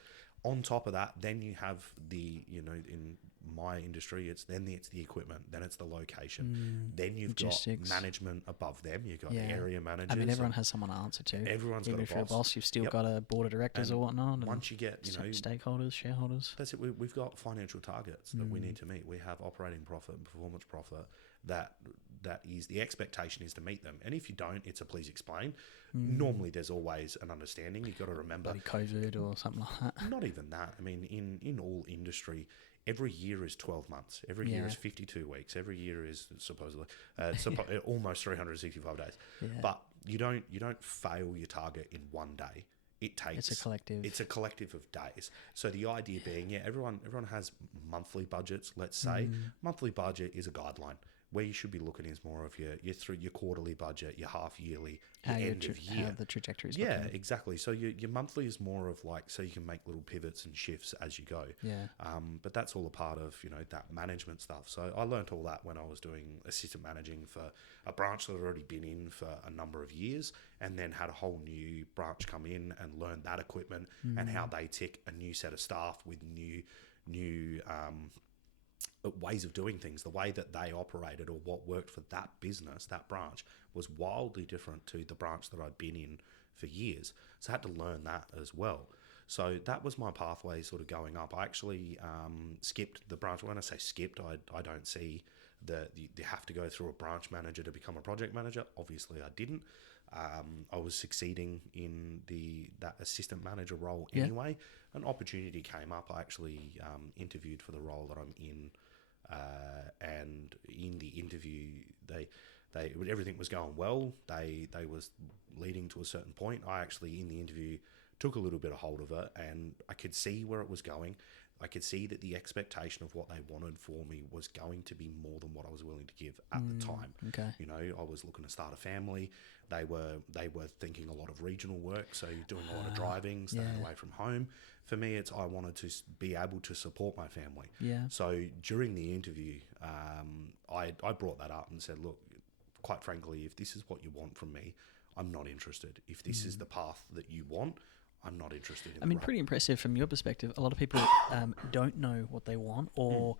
On top of that, then you have in my industry, it's the equipment, then it's the location, then you've Logistics. got management above them, you've got area managers. I mean, everyone has someone to answer to. Everyone's Even got if a you're a boss. boss, you've still got a board of directors or whatnot. And once you get stakeholders, shareholders. that's it. We've got financial targets that we need to meet. We have operating profit and performance profit. That is the expectation is to meet them. And if you don't, it's a please explain. Normally, there's always an understanding. You've got to remember. Like COVID or something like that. Not even that. I mean, in all industry, every year is 12 months. Every year is 52 weeks. Every year is supposedly almost 365 days. Yeah. But you don't fail your target in one day. It's a collective. It's a collective of days. So the idea being, everyone has monthly budgets. Let's say monthly budget is a guideline. Where you should be looking is more of your quarterly budget, your half yearly, your end of year. How the trajectory is Yeah, looking. exactly. So your monthly is more of like, so you can make little pivots and shifts as you go. Yeah. But that's all a part of, that management stuff. So I learnt all that when I was doing assistant managing for a branch that I'd already been in for a number of years, and then had a whole new branch come in and learn that equipment and how they tick a new set of staff with new ways of doing things. The way that they operated or what worked for that business, that branch, was wildly different to the branch that I'd been in for years. So I had to learn that as well. So that was my pathway sort of going up. I actually skipped the branch. When I say skipped, I don't see you have to go through a branch manager to become a project manager. Obviously, I didn't. I was succeeding in that assistant manager role anyway. An opportunity came up. I actually interviewed for the role that I'm in. And in the interview, everything was going well. They was leading to a certain point. I actually, in the interview, took a little bit of hold of it, and I could see where it was going. I could see that the expectation of what they wanted for me was going to be more than what I was willing to give at the time. Okay. I was looking to start a family. They were thinking a lot of regional work, so doing a lot of driving, staying away from home. For me, I wanted to be able to support my family. Yeah. So during the interview, I brought that up and said, look, quite frankly, if this is what you want from me, I'm not interested. If this is the path that you want, I'm not interested in. I mean, pretty impressive from your perspective. A lot of people don't know what they want, or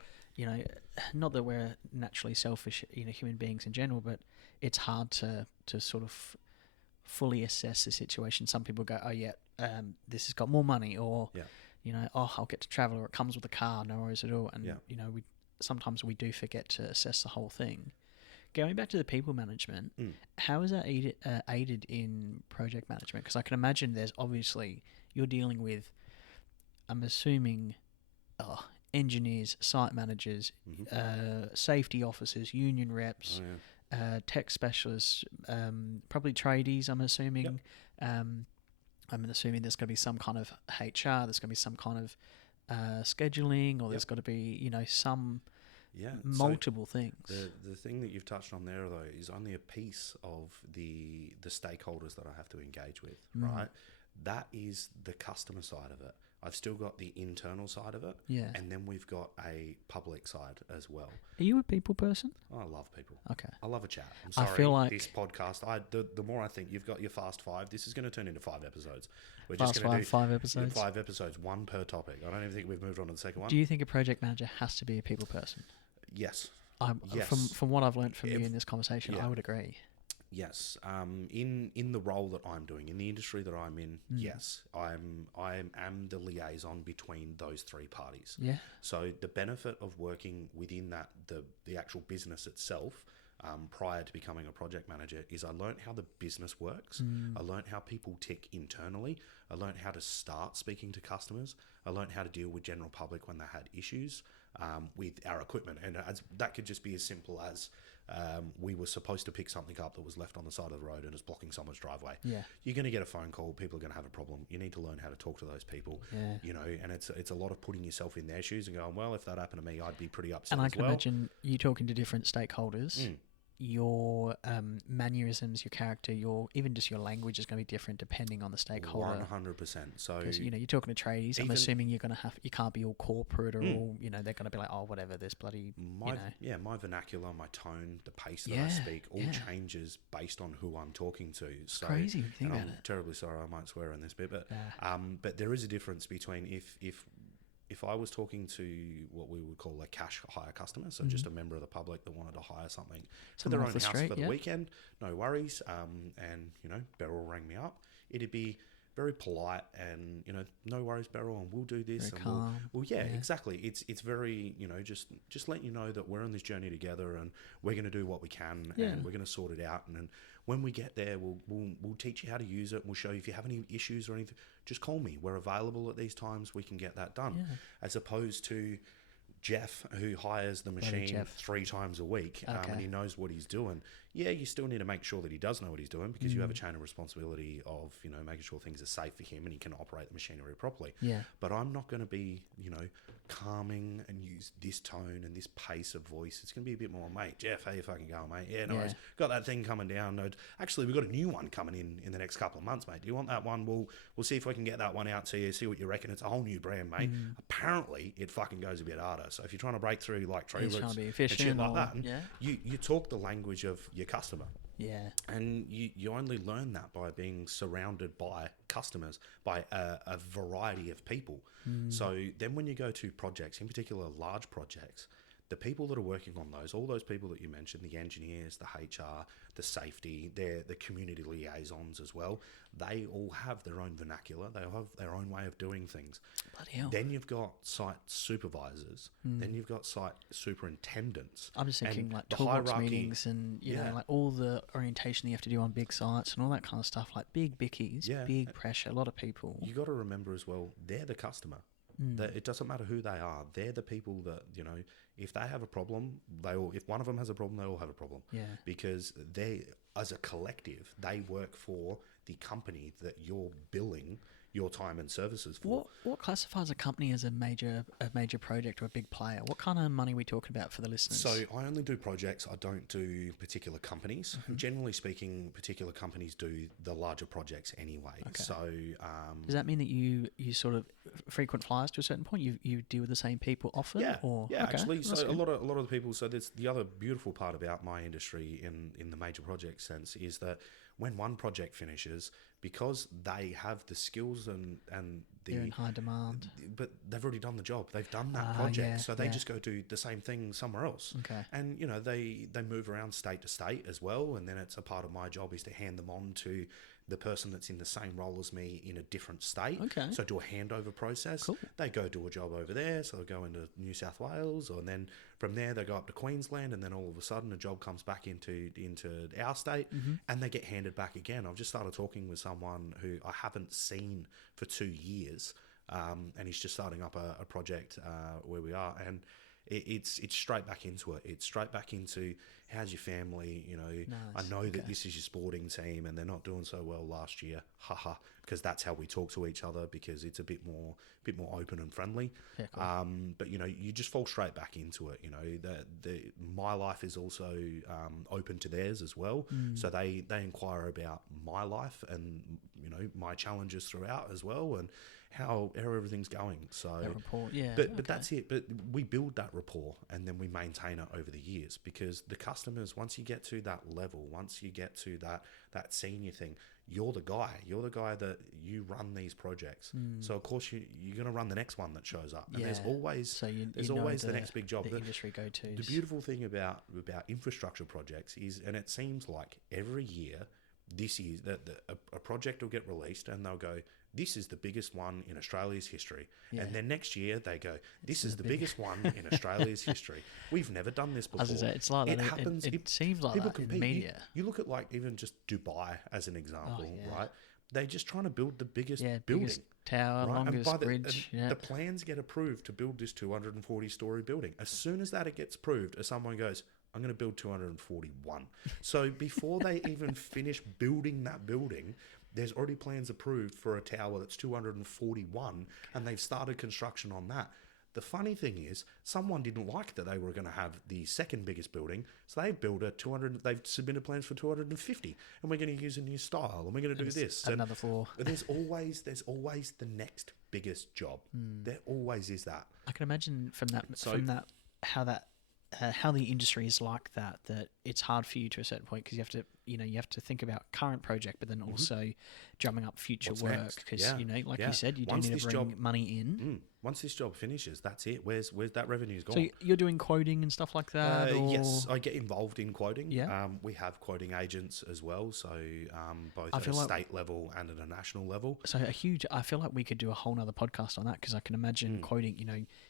not that we're naturally selfish, human beings in general, but it's hard to sort of fully assess the situation. Some people go, oh yeah, this has got more money, or I'll get to travel, or it comes with a car, no worries at all. And sometimes we do forget to assess the whole thing. Going back to the people management, how is that aided in project management? Because I can imagine there's obviously, you're dealing with, I'm assuming, engineers, site managers, safety officers, union reps, tech specialists, probably tradies, I'm assuming. Yeah. I'm assuming there's going to be some kind of HR, there's going to be some kind of scheduling, or there's got to be, some... multiple things. The thing that you've touched on there, though, is only a piece of the stakeholders that I have to engage with, right? That is the customer side of it. I've still got the internal side of it, and then we've got a public side as well. Are you a people person? I love people. Okay. I love a chat. I'm sorry, I feel like this podcast, the more I think you've got your Fast Five, this is going to turn into 5 episodes. We're Fast just going to do 5 episodes? 5 episodes, one per topic. I don't even think we've moved on to the second one. Do you think a project manager has to be a people person? Yes. Yes. From what I've learned from you in this conversation, I would agree. Yes. In the role that I'm doing, in the industry that I'm in, yes, I am the liaison between those 3 parties. Yeah. So the benefit of working within that the actual business itself, prior to becoming a project manager, is I learned how the business works. I learned how people tick internally. I learned how to start speaking to customers. I learned how to deal with general public when they had issues with our equipment. And that could just be as simple as we were supposed to pick something up that was left on the side of the road and is blocking someone's driveway. Yeah. You're going to get a phone call. People are going to have a problem. You need to learn how to talk to those people. Yeah. And it's a lot of putting yourself in their shoes and going, well, if that happened to me, I'd be pretty upset and as I can imagine you talking to different stakeholders. Your mannerisms, your character, even just your language is going to be different depending on the stakeholder. 100%. So you're talking to tradies. I'm assuming you can't be all corporate or all. They're going to be like, oh, whatever. This bloody. My vernacular, my tone, the pace that I speak, all changes based on who I'm talking to. It's crazy when you think about I'm it. Terribly sorry, I might swear in this bit, but there is a difference between if I was talking to what we would call a cash hire customer, so just a member of the public that wanted to hire something for their own house for the weekend, no worries. And Beryl rang me up. It'd be very polite and no worries, Beryl, and we'll do this. Very and calm. Exactly. It's very just letting you know that we're on this journey together and we're going to do what we can and we're going to sort it out. And when we get there, we'll teach you how to use it. We'll show you if you have any issues or anything. Just call me. We're available at these times. We can get that done. Yeah. As opposed to Jeff, who hires the machine 3 times a week, and he knows what he's doing. Yeah, you still need to make sure that he does know what he's doing, because you have a chain of responsibility of making sure things are safe for him and he can operate the machinery properly. Yeah. But I'm not going to be calming and use this tone and this pace of voice. It's going to be a bit more, mate, Jeff, how you fucking going, mate? Yeah, no worries. Got that thing coming down. No, actually, we've got a new one coming in the next couple of months, mate. Do you want that one? We'll see if we can get that one out to you, see what you reckon. It's a whole new brand, mate. Apparently, it fucking goes a bit harder. So if you're trying to break through like tree roots and shit like that, you talk the language of your customer. Yeah. And you only learn that by being surrounded by customers, by a variety of people. So then when you go to projects, in particular large projects, the people that are working on those, all those people that you mentioned, the engineers, the HR, the safety, the community liaisons as well, they all have their own vernacular. They have their own way of doing things. Bloody hell. Then you've got site supervisors. Then you've got site superintendents. I'm just thinking like toolbox meetings and, like all the orientation you have to do on big sites and all that kind of stuff, like big bickies, big pressure, a lot of people. You got to remember as well, they're the customer. That it doesn't matter who they are. They're the people that, if they have a problem, if one of them has a problem, they all have a problem. Yeah. Because they, as a collective, they work for the company that you're billing your time and services for. What classifies a company as a major project or a big player? What kind of money are we talking about for the listeners? So I only do projects. I don't do particular companies. Generally speaking, particular companies do the larger projects anyway. Okay. So does that mean that you sort of frequent flyers to a certain point? You deal with the same people often? Actually. So a lot of the people. So there's the other beautiful part about my industry in the major project sense is that when one project finishes, because they have the skills and They're in high demand. but they've already done the job. They've done that Ah, project, yeah, so they yeah. just go do the same thing somewhere else. Okay. And they move around state to state as well. And then it's a part of my job is to hand them on to the person that's in the same role as me in a different state. Okay. So do a handover process. Cool. They go do a job over there, so they go into New South Wales, and then from there they go up to Queensland, and then all of a sudden a job comes back into our state, and they get handed back again. I've just started talking with someone who I haven't seen for 2 years, and he's just starting up a project where we are, and it's straight back into it. It's straight back into how's your family, I Nice. know Okay. that this is your sporting team and they're not doing so well last year, haha, because that's how we talk to each other, because it's a bit more open and friendly. Yeah, cool. But you just fall straight back into it. My life is also open to theirs as well, so they inquire about my life and my challenges throughout as well, and how everything's going. So That rapport, yeah. but okay. that's it. But we build that rapport and then we maintain it over the years, because the customers, once you get to that level, once you get to that senior thing, you're the guy. You're the guy that you run these projects. So of course you're going to run the next one that shows up. And there's Yeah. always So there's always the next big job. The industry go-tos. The beautiful thing about infrastructure projects is, and it seems like every year, this is that a project will get released and they'll go, this is the biggest one in Australia's history. Yeah. And then next year they go, this is the biggest one in Australia's history. We've never done this before. As I say, it's like it that. happens. It seems like people that in compete. media. You look at like even just Dubai as an example, yeah. right? They're just trying to build the biggest Yeah, building. biggest tower, Right? And longest by bridge. Yeah. the plans get approved to build this 240-story building. As soon as that it gets approved, as someone goes, I'm going to build 241. So before they even finish building that building, there's already plans approved for a tower that's 241, and they've started construction on that. The funny thing is, someone didn't like that they were going to have the second biggest building, so they've built a 200. They've submitted plans for 250, and we're going to use a new style, and we're going to do this. Another floor. And there's always the next biggest job. There always is that. I can imagine from that So- how the industry is like that it's hard for you to a certain point, because you have to think about current project, but then also drumming up future What's work, next? because Yeah. like Yeah. you said, you do Once need this to bring job- money in. Once this job finishes, that's it. Where's that revenue's gone? So you're doing quoting and stuff like that, or Yes, I get involved in quoting. Yeah. We have quoting agents as well, so both I at a feel like- state level and at a national level. So I feel like we could do a whole nother podcast on that, because I can imagine quoting,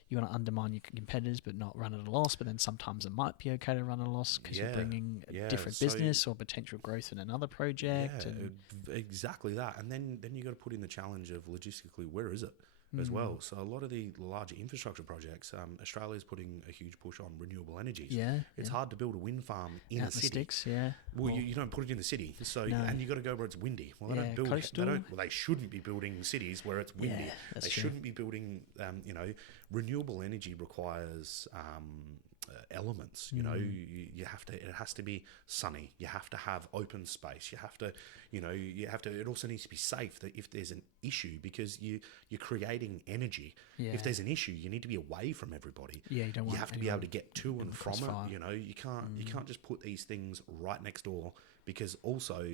you want to undermine your competitors but not run at a loss, but then sometimes it might be okay to run at a loss because you're Yeah, bringing a yeah, different so- business or potential growth in another project. Yeah, And exactly that. And then you got to put in the challenge of logistically, where is it as Mm. well? So a lot of the larger infrastructure projects, Australia's putting a huge push on renewable energies. yeah, It's yeah. hard to build a wind farm in Out a in the city. sticks, yeah. Well, Or- you don't put it in the city, so No. and you got to go where it's windy. Well, they Yeah, don't build. coastal. They shouldn't be building cities where it's windy. Yeah, that's They true. shouldn't be building. Renewable energy requires elements. Mm. You have to. It has to be sunny. You have to have open space. You have to. It also needs to be safe. That if there's an issue, because you're creating energy. Yeah. If there's an issue, you need to be away from everybody. Yeah, you don't want have to be able to anyone get to and from crossfire. it. You can't just put these things right next door, because also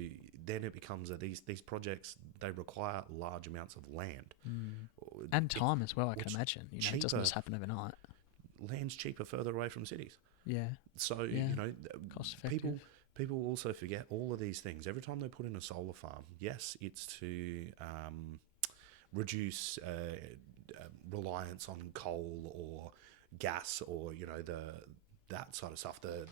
then it becomes that these projects, they require large amounts of land. and time as well, I can which imagine. It doesn't cheaper- just happen overnight. Land's cheaper further away from cities. Yeah, So Yeah. Cost people effective. people also forget all of these things every time they put in a solar farm. Yes, it's to reduce reliance on coal or gas, or that sort of stuff. The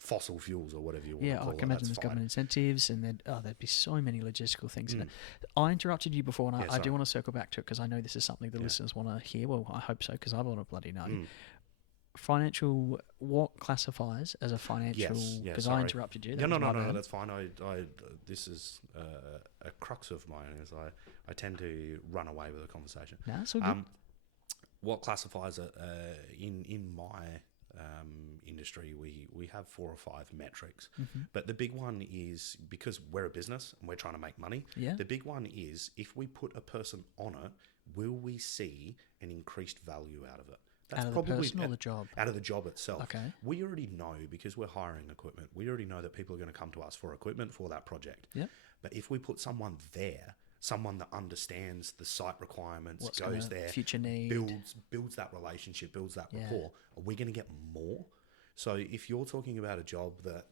fossil fuels or whatever you want to yeah. call I it. can imagine That's there's fine. government incentives, and there'd be so many logistical things in it. I interrupted you before, and Yeah, I do sorry. want to circle back to it, because I know this is something the listeners want to hear. Well, I hope so, because I want to bloody know. Financial, what classifies as a financial? Yes, yeah, Because I sorry. interrupted you. Yeah, That no, was my no, bad. that's fine. This is a crux of mine, is I tend to run away with a conversation. No, it's all good. What classifies it in my industry? We have 4 or 5 metrics, but the big one is, because we're a business and we're trying to make money. Yeah. The big one is, if we put a person on it, will we see an increased value out of it? That's Out of the probably person or the job? out of the job itself. Okay. We already know, because we're hiring equipment, we already know that people are going to come to us for equipment for that project. Yep. But if we put someone there, someone that understands the site requirements, What's goes gonna there, future need? builds that relationship, builds that Yeah. rapport, are we going to get more? So if you're talking about a job that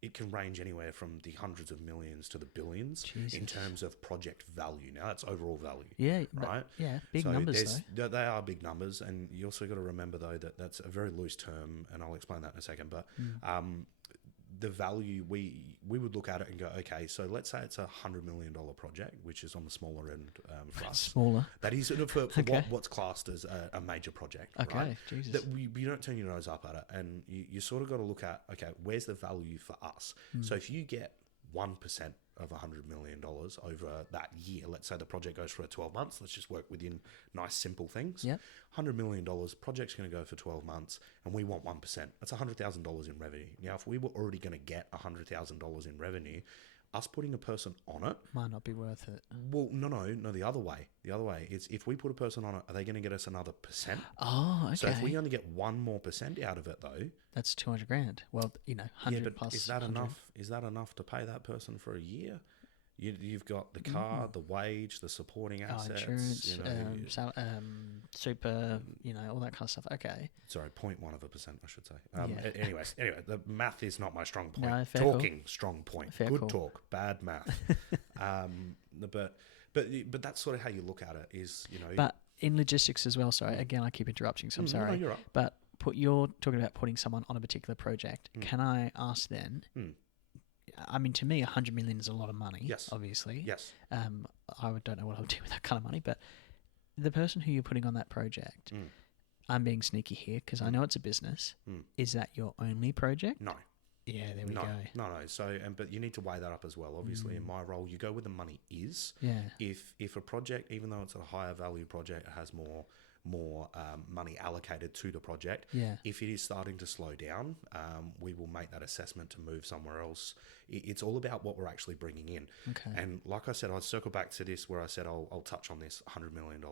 it can range anywhere from the hundreds of millions to the billions Jesus. in terms of project value. Now that's overall value. Yeah. Right. Yeah. Big numbers though. They are big numbers, and you also got to remember though that that's a very loose term, and I'll explain that in a second. But the value, we would look at it and go, okay, so let's say it's $100 million project, which is on the smaller end for us. Smaller. That is for Okay. what's classed as a major project. Okay. Right? Jesus. That you don't turn your nose up at it, and you sort of got to look at, okay, where's the value for us? So if you get 1% of $100 million over that year, let's say the project goes for 12 months, let's just work within nice simple things. Yeah. $100 million, project's going to go for 12 months, and we want 1%. That's $100,000 in revenue. Now, if we were already going to get $100,000 in revenue, us putting a person on it, Might not be worth it. well, no, the other way. The other way is, if we put a person on it, are they going to get us another percent? Oh, okay. So if we only get 1 more percent out of it, though, That's 200 grand. Well, 100 plus. is that 100. enough? Is that enough to pay that person for a year? You've got the car, the wage, the supporting assets, Insurance, super, all that kind of stuff. Okay. Sorry, 0.1%, I should say. Yeah. Anyway, the math is not my strong point. No, fair Talking, strong point. Fair Good call. talk, bad math. But that's sort of how you look at it. Is But in logistics as well, sorry, again, I keep interrupting, so I'm sorry. No, you're right. But you're talking about putting someone on a particular project. Can I ask then? I mean, to me, 100 million is a lot of money. Yes. Obviously. Yes. I don't know what I would do with that kind of money, but the person who you're putting on that project, I'm being sneaky here because I know it's a business. Is that your only project? No. Yeah, there we go. No. So, but you need to weigh that up as well. Obviously, in my role, you go where the money is. Yeah. If a project, even though it's a higher value project, it has more money allocated to the project. Yeah. If it is starting to slow down, we will make that assessment to move somewhere else. It's all about what we're actually bringing in. Okay. And like I said, I'll circle back to this where I said I'll touch on this $100 million.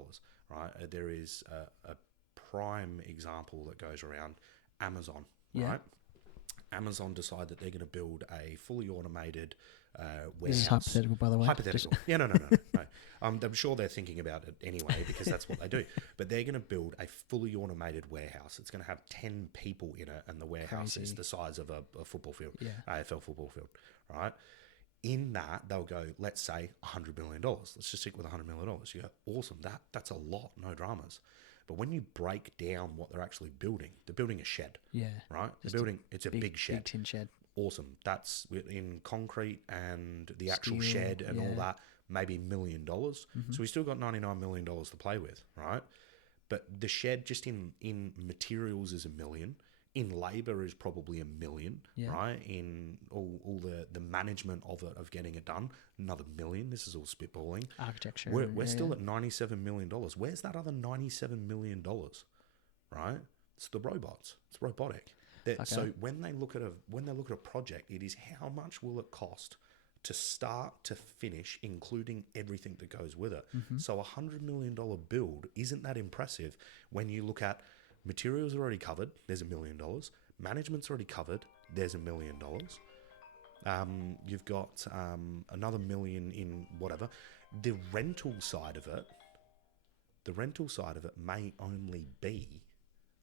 Right? There is a prime example that goes around Amazon. Yeah. Right? Amazon decide that they're going to build a fully automated warehouse. This is hypothetical, by the way. Hypothetical. No. I'm sure they're thinking about it anyway because that's what they do. But they're going to build a fully automated warehouse. It's going to have 10 people in it, and the warehouse is the size of a football field, AFL football field, right? In that, they'll go, let's say $100 million. Let's just stick with $100 million. You go, awesome. That's a lot. No dramas. But when you break down what they're actually building, they're building a shed. Yeah. Right? Just It's a big shed. Big tin shed. Awesome. That's in concrete and the actual Steel, shed and all that, maybe $1 million. So we still got $99 million to play with, right? But the shed just in materials is $1 million. In labour is probably $1 million, right? In all the management of it, of getting it done, another $1 million. This is all spitballing. Architecture. We're still at $97 million. Where's that other $97 million, right? It's the robots. It's robotic. So when they look at a project, it is how much will it cost to start to finish, including everything that goes with it. So a $100 million build isn't that impressive when you look at materials are already covered. There's $1 million. Management's already covered. There's $1 million. You've got another $1 million in whatever. The rental side of it may only be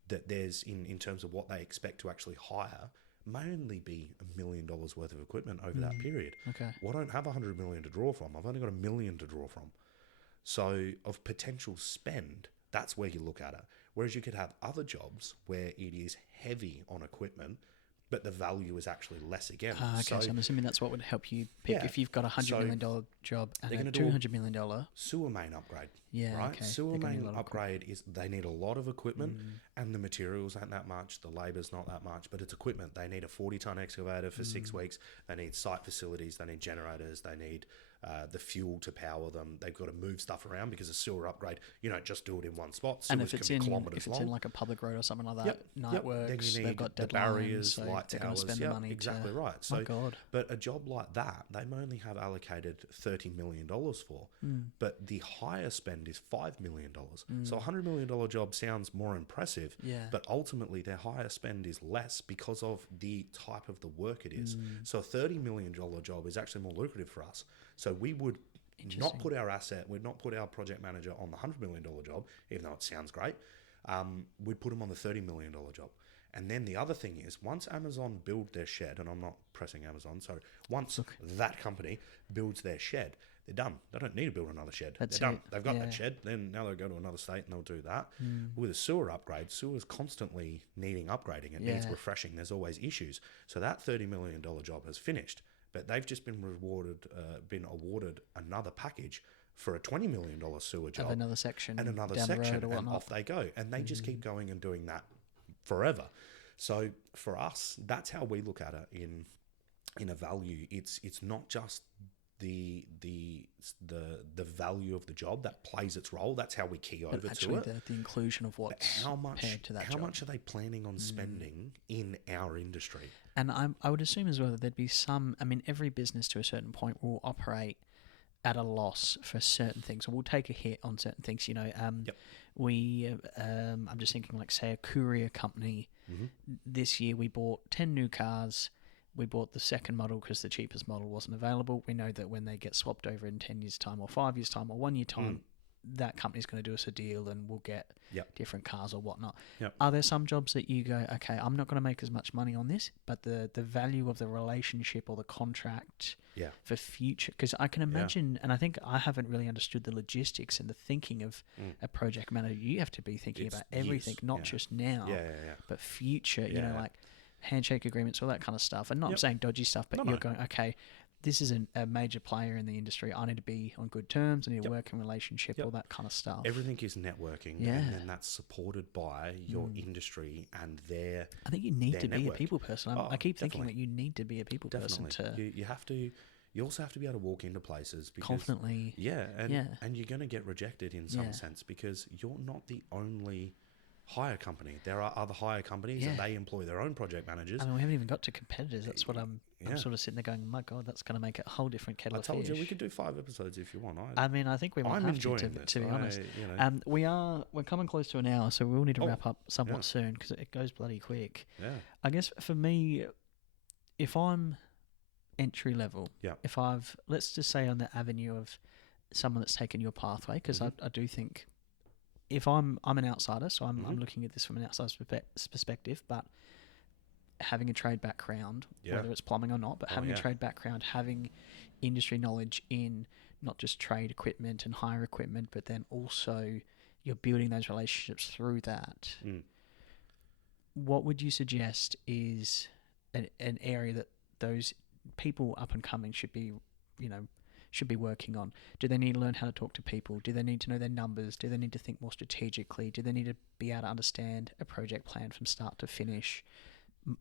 that there's in terms of what they expect to actually hire, may only be $1 million worth of equipment over that period. Okay. Well, I don't have $100 million to draw from. I've only got $1 million to draw from. So of potential spend, that's where you look at it. Whereas you could have other jobs where it is heavy on equipment, but the value is actually less again. Okay, so I'm assuming that's what would help you pick if you've got a $100 million job and a $200 million sewer main upgrade. Yeah, right. okay. Sewer main upgrade is they need a lot of equipment, and the materials aren't that much. The labour's not that much, but it's equipment. They need a 40-ton excavator for 6 weeks. They need site facilities. They need generators. They need the fuel to power them. They've got to move stuff around because a sewer upgrade, you don't just do it in one spot. And Sewers if it's can be in kilometres long. like a public road or something like that, Yep, night yep. works, Then you they've need got the deadlines, barriers, so light they're going to towers. spend the money. Exactly right. Oh So, God. but a job like that, they only have allocated $30 million for. But the higher spend is $5 million. So a $100 million job sounds more impressive, Yeah. but ultimately their higher spend is less because of the type of the work it is. So a $30 million job is actually more lucrative for us. So we would not put our asset, we'd not put our project manager on the $100 million job, even though it sounds great. We'd put them on the $30 million job. And then the other thing is, once Amazon build their shed, and I'm not pressing Amazon, so once that company builds their shed, they're done. They don't need to build another shed. That's they're done. it. They've got Yeah. that shed. Then now they'll go to another state and they'll do that. With a sewer upgrade, sewer's constantly needing upgrading. It needs Yeah. refreshing. There's always issues. So that $30 million job has finished. But they've just been awarded another package for a $20 million sewer job. Of another section. And another down the road section, or and whatnot. off they go. And they just keep going and doing that forever. So for us, that's how we look at it in a value. It's not just the value of the job that plays its role. That's how we key But over actually to it. the inclusion of But what's how much paired to that how job. much are they planning on spending in our industry? And I would assume as well that there'd be some. I mean, every business to a certain point will operate at a loss for certain things, or we'll take a hit on certain things. You know, I'm just thinking, like, say, a courier company. This year we bought 10 new cars. We bought the second model because the cheapest model wasn't available. We know that when they get swapped over in 10 years' time or 5 years' time or 1 year time, that company's going to do us a deal and we'll get different cars or whatnot. Are there some jobs that you go, okay, I'm not going to make as much money on this, but the value of the relationship or the contract for future? Because I can imagine, and I think I haven't really understood the logistics and the thinking of a project manager. You have to be thinking about everything, not just now, but future, you know, like handshake agreements, all that kind of stuff. And not saying dodgy stuff, but you're going, okay, this is a major player in the industry. I need to be on good terms. I need a working relationship, all that kind of stuff. Everything is networking, and then that's supported by your industry and their. I think you need to be network. a people person. I keep thinking that you need to be a people person to You have to. You also have to be able to walk into places because, confidently. And you're going to get rejected in some sense because you're not the only hire company. There are other hire companies and they employ their own project managers. I mean, we haven't even got to competitors. That's what I'm sort of sitting there going, my God, that's going to make it a whole different kettle of fish. I told you we could do 5 episodes if you want. I mean, I think we might have to be honest. We're coming close to an hour, so we'll need to wrap up somewhat soon because it goes bloody quick. Yeah. I guess for me, if I'm entry level, if let's just say on the avenue of someone that's taken your pathway, because I do think if I'm an outsider, so I'm looking at this from an outsider's perspective, but having a trade background, whether it's plumbing or not, but having a trade background, having industry knowledge in not just trade equipment and hire equipment, but then also you're building those relationships through that. What would you suggest is an area that those people up and coming should be working on? Do they need to learn how to talk to people? Do they need to know their numbers? Do they need to think more strategically? Do they need to be able to understand a project plan from start to finish?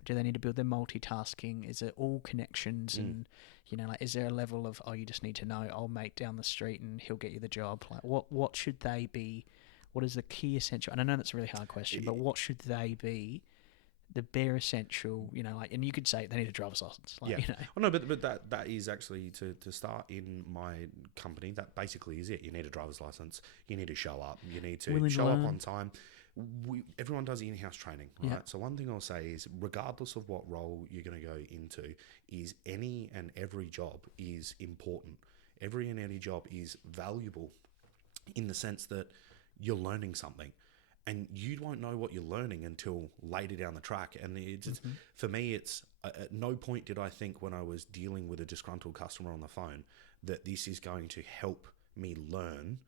Do they need to build their multitasking? Is it all connections? And, like, is there a level of, you just need to know old mate down the street and he'll get you the job? Like, what should they be? What is the key essential? And I know that's a really hard question, but what should they be? The bare essential, and you could say they need a driver's license. Well, no, but that is actually to start in my company. That basically is it. You need a driver's license. You need to show up. You need to show up on time. Everyone does in-house training, right? So one thing I'll say is, regardless of what role you're going to go into, is any and every job is important. Every and any job is valuable in the sense that you're learning something. And you won't know what you're learning until later down the track. And it's for me, it's at no point did I think when I was dealing with a disgruntled customer on the phone that this is going to help me learn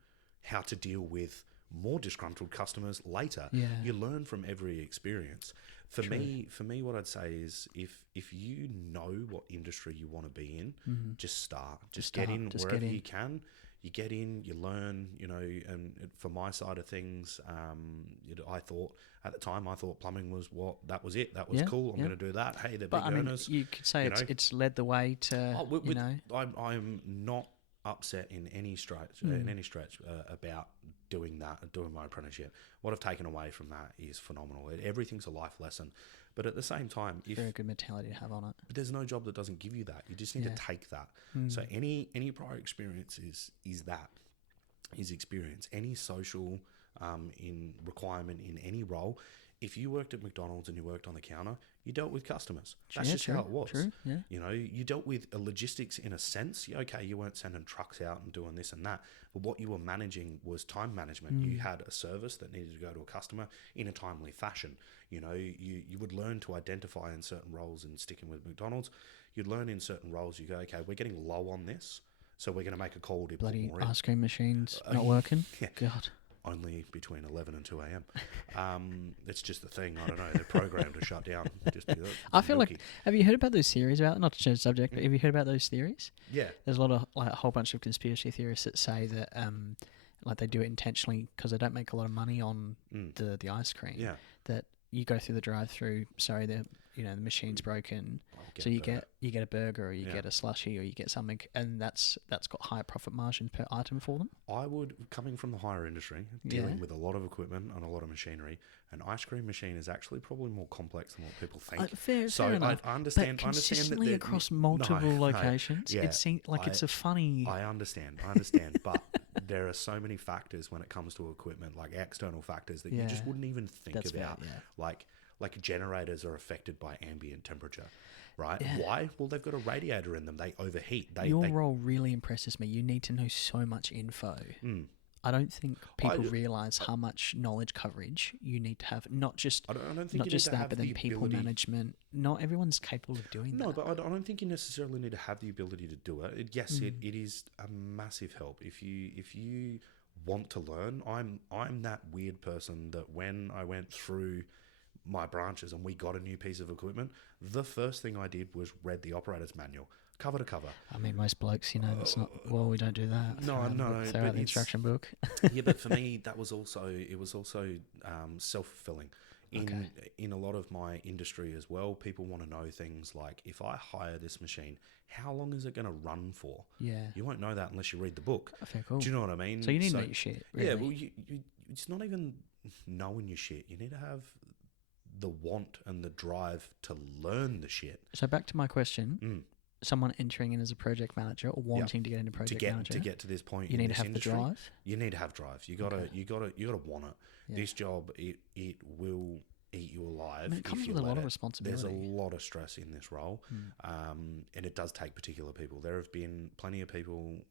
how to deal with more disgruntled customers later. You learn from every experience. For me, what I'd say is if you know what industry you want to be in, just start. Just get in wherever you can. You get in, you learn, and for my side of things, I thought plumbing was that was it. That was cool. I'm going to do that. Hey, they're big earners. You could say it's led the way to, I'm not upset in any stretch, about doing that, doing my apprenticeship. What I've taken away from that is phenomenal. Everything's a life lesson. But at the same time, very good mentality to have on it. There's no job that doesn't give you that. You just need to take that. So any prior experience is experience. Any social in requirement in any role. If you worked at McDonald's and you worked on the counter, you dealt with customers. That's just how it was. True, yeah. You know, you dealt with logistics in a sense. Okay, you weren't sending trucks out and doing this and that, but what you were managing was time management. You had a service that needed to go to a customer in a timely fashion. You know, you would learn to identify in certain roles, and sticking with McDonald's, you'd learn in certain roles, you go, okay, we're getting low on this, so we're going to make a call to bloody put more in. Ice cream machines not working. Yeah. God. Only between 11 and 2 a.m. It's just the thing. I don't know. They're programmed to shut down. Just because I feel like, have you heard about those theories about, not to change the subject, but have you heard about those theories? Yeah. There's a lot of, like, a whole bunch of conspiracy theorists that say that, like, they do it intentionally because they don't make a lot of money on the ice cream. Yeah. That you go through the drive-through, sorry, the machine's broken, so you get a burger, or you get a slushie, or you get something, and that's got higher profit margin per item for them. I would, coming from the hire industry, dealing with a lot of equipment and a lot of machinery, an ice cream machine is actually probably more complex than what people think. Fair enough. I understand. But consistently I understand that across multiple locations, yeah, it seems like it's a funny. I understand, but there are so many factors when it comes to equipment, like external factors that you just wouldn't even think about. Like generators are affected by ambient temperature, right? Yeah. Why? Well, they've got a radiator in them. They overheat. Your role really impresses me. You need to know so much info. I don't think people realise how much knowledge coverage you need to have. Not just I don't think not you just need to that, have but then the people ability. management. Not everyone's capable of doing that. No, but I don't think you necessarily need to have the ability to do it. Yes, it is a massive help if you want to learn. I'm that weird person that when I went through my branches and we got a new piece of equipment, the first thing I did was read the operator's manual, cover to cover. I mean, most blokes, that's not. Well, we don't do that. No. Throw out the instruction book. Yeah, but for me, it was also self-fulfilling. In a lot of my industry as well, people want to know things like, if I hire this machine, how long is it going to run for? Yeah. You won't know that unless you read the book. Okay, cool. Do you know what I mean? So you need to know your shit. Really. Yeah, well, you it's not even knowing your shit. You need to have the want and the drive to learn the shit. So back to my question. Someone entering in as a project manager or wanting to get into project manager to get to this point, you in need this to have industry, the drive. You need to have drive. You gotta want it. Yeah. This job, it will eat you alive. I mean, it comes with a lot of responsibility. There's a lot of stress in this role, and it does take particular people. There have been plenty of people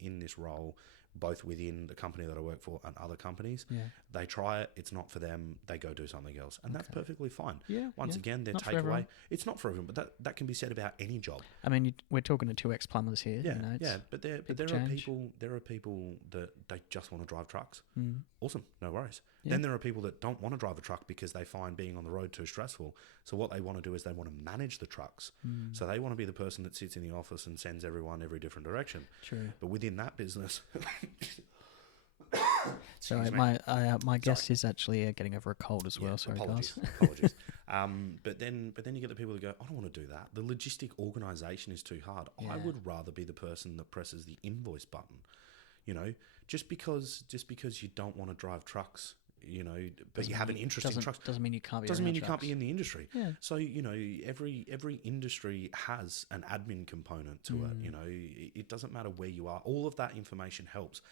in this role, both within the company that I work for and other companies. Yeah. They try it, it's not for them, they go do something else. And that's perfectly fine. Yeah. Once again, their takeaway, it's not for everyone, but that can be said about any job. I mean, we're talking to two ex-plumbers here. Yeah, but there are people that they just want to drive trucks. Awesome, no worries. Yeah. Then there are people that don't want to drive a truck because they find being on the road too stressful. So what they want to do is they want to manage the trucks. So they want to be the person that sits in the office and sends everyone every different direction. True. But within that business... Sorry, my guest is actually getting over a cold as well. Sorry, apologies. guys. Apologies. But then you get the people that go, I don't want to do that. The logistic organisation is too hard. Yeah. I would rather be the person that presses the invoice button. Just because you don't want to drive trucks, but you have an interest in trucks doesn't mean you can't be. Doesn't mean you can't be in the industry. Yeah. So every industry has an admin component to it. It doesn't matter where you are. All of that information helps.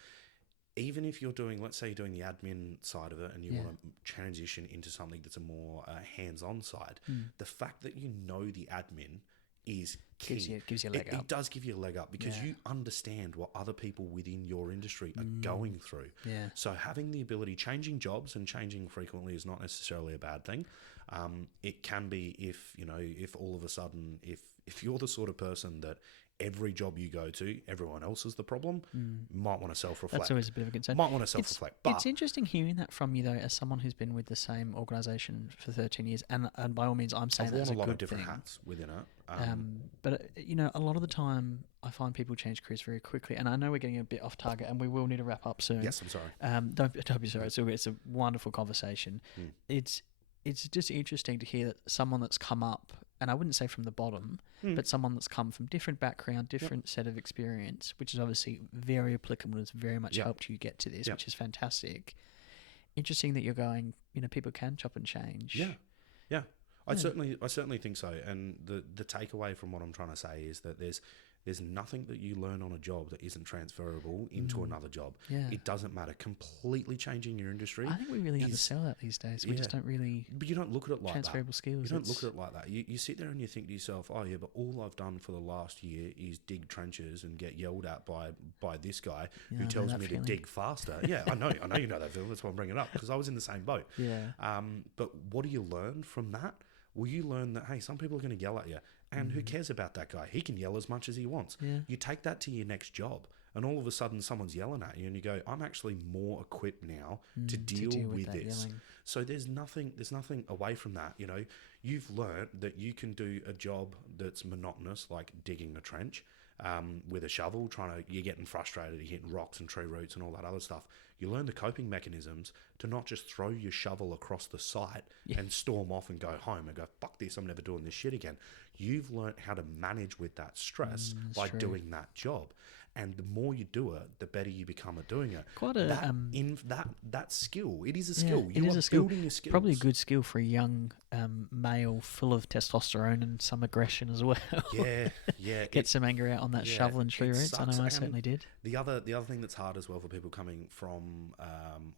Even if you're doing, let's say you're doing the admin side of it and you want to transition into something that's a more hands-on side, the fact that you know the admin is key. Gives you a leg up. It does give you a leg up because you understand what other people within your industry are going through. Yeah. So having the ability, changing jobs and changing frequently is not necessarily a bad thing. It can be if all of a sudden, if you're the sort of person that every job you go to, everyone else is the problem, might want to self-reflect. That's always a bit of a concern. Might want to self-reflect. But it's interesting hearing that from you, though, as someone who's been with the same organisation for 13 years, and by all means, I'm saying that's a good thing. I've worn a lot of different hats within it. But, a lot of the time, I find people change careers very quickly, and I know we're getting a bit off target, and we will need to wrap up soon. Yes, I'm sorry. Don't be sorry. It's a wonderful conversation. It's just interesting to hear that someone that's come up and I wouldn't say from the bottom, but someone that's come from different background, different set of experience, which is obviously very applicable. It's very much helped you get to this, which is fantastic. Interesting that you're going, people can chop and change. Yeah. I certainly think so. And the takeaway from what I'm trying to say is that there's nothing that you learn on a job that isn't transferable into another job. Yeah. It doesn't matter. Completely changing your industry. I think we really undersell that these days. We just don't really... But you don't look at it like transferable skills. You don't look at it like that. You sit there and you think to yourself, oh yeah, but all I've done for the last year is dig trenches and get yelled at by this guy who tells me to dig faster. Yeah, I know you know that, Phil. That's why I'm bringing it up, because I was in the same boat. Yeah. But what do you learn from that? Well, you learn that, hey, some people are going to yell at you. And who cares about that guy? He can yell as much as he wants. Yeah. You take that to your next job, and all of a sudden someone's yelling at you, and you go, I'm actually more equipped now to deal with this. Yelling. So there's nothing away from that. You've learned that you can do a job that's monotonous, like digging a trench, with a shovel, you're getting frustrated, you're hitting rocks and tree roots and all that other stuff. You learn the coping mechanisms to not just throw your shovel across the site and storm off and go home and go, fuck this, I'm never doing this shit again. You've learned how to manage with that stress by doing that job. And the more you do it, the better you become at doing it. Quite a that skill. It is a skill. It is a skill. Building your skills. Probably a good skill for a young male full of testosterone and some aggression as well. Yeah. Get some anger out on that shovel and tree roots. I know I certainly did. The other thing that's hard as well for people coming from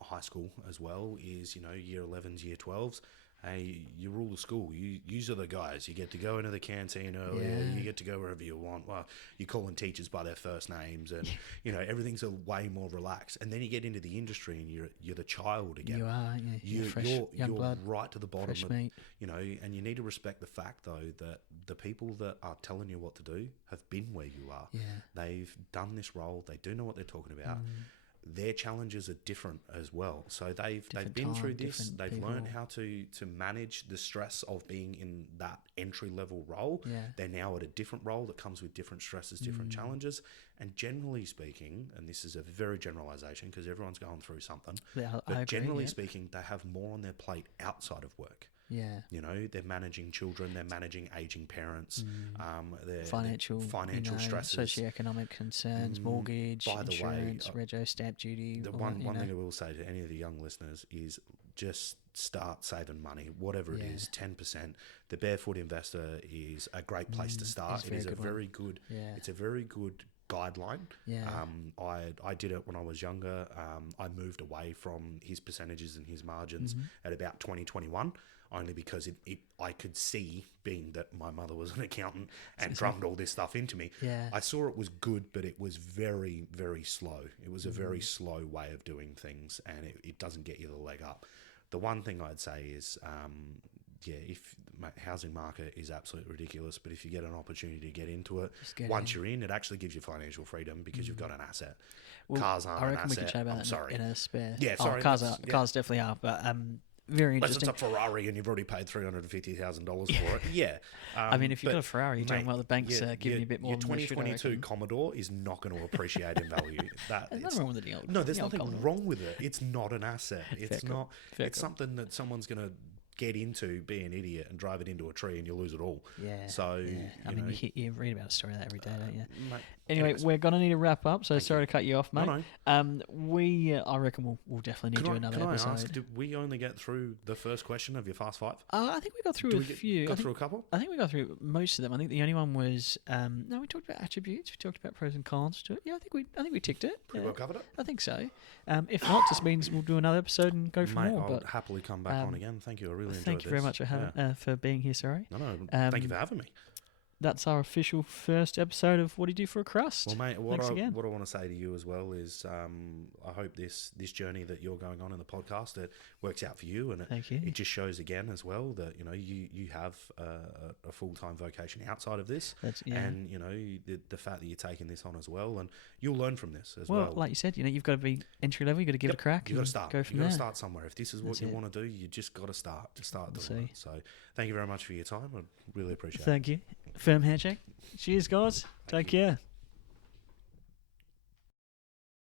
high school as well is, year 11s, year 12s. Hey, you rule the school. You are the guys. You get to go into the canteen earlier. Yeah. You get to go wherever you want. Well, you're calling teachers by their first names, and everything's a way more relaxed. And then you get into the industry, and you're the child again. You are. Yeah. You're blood, right to the bottom. Fresh meat. And you need to respect the fact though that the people that are telling you what to do have been where you are. Yeah. They've done this role. They do know what they're talking about. Their challenges are different as well. So they've been through this. They've learned how to manage the stress of being in that entry level role. Yeah. They're now at a different role that comes with different stresses, different challenges. And generally speaking, and this is a very generalization because everyone's going through something, but generally speaking, they have more on their plate outside of work. Yeah. They're managing children, they're managing aging parents, financial stresses, socioeconomic concerns, mortgage, insurance, rego, stamp duty. The one thing I will say to any of the young listeners is just start saving money, whatever it is, 10%. The Barefoot Investor is a great place to start. It is a very good. It's a very good guideline. I did it when I was younger. I moved away from his percentages and his margins at about 2021. Only because I could see, being that my mother was an accountant and drummed all this stuff into me, I saw it was good, but it was very, very slow. It was a very slow way of doing things, and it doesn't get you the leg up. The one thing I'd say is, if housing market is absolutely ridiculous, but if you get an opportunity to get into it, once you're in, it actually gives you financial freedom because you've got an asset. Well, cars aren't I reckon an asset. we could chat about I'm sorry. in a spare. Yeah, sorry. Cars definitely are, but very interesting. Unless it's a Ferrari and you've already paid $350,000 for it. Yeah. I mean, if you've got a Ferrari, you're talking about the bank's giving you a bit more than your 2022 Commodore is not going to appreciate in value. There's nothing wrong with the deal. No, there's nothing wrong with it. It's not an asset. It's not. It's something that someone's going to get into, be an idiot, and drive it into a tree, and you lose it all. Yeah. So, I mean, you read about a story of that every day, don't you? Mate, anyway, we're going to need to wrap up, so sorry to cut you off, mate. No. I reckon we'll definitely need another episode. I ask, did we only get through the first question of your Fast Five? I think we got through a few. Got through a couple? I think we got through most of them. I think the only one was we talked about attributes. We talked about pros and cons to it. Yeah, I think we ticked it. Pretty well covered it. I think so. If not, just means we'll do another episode and go for more. I'll happily come back on again. Thank you. I really enjoyed this. Thank you very much for being here, sorry. No, thank you for having me. That's our official first episode of What Do You Do for a Crust? Well, mate, what I want to say to you as well is I hope this journey that you're going on in the podcast, it works out for you, and it just shows again as well that you have a full-time vocation outside of this, and the fact that you're taking this on as well, and you'll learn from this as well. Well, like you said, you've got to be entry level, you've got to give it a crack. You've got to start. Go from there. You've got to start somewhere. If this is what you want to do, you just got to start. Doing it. So thank you very much for your time. I really appreciate it. Thank you. Firm handshake. Cheers, guys. Take care.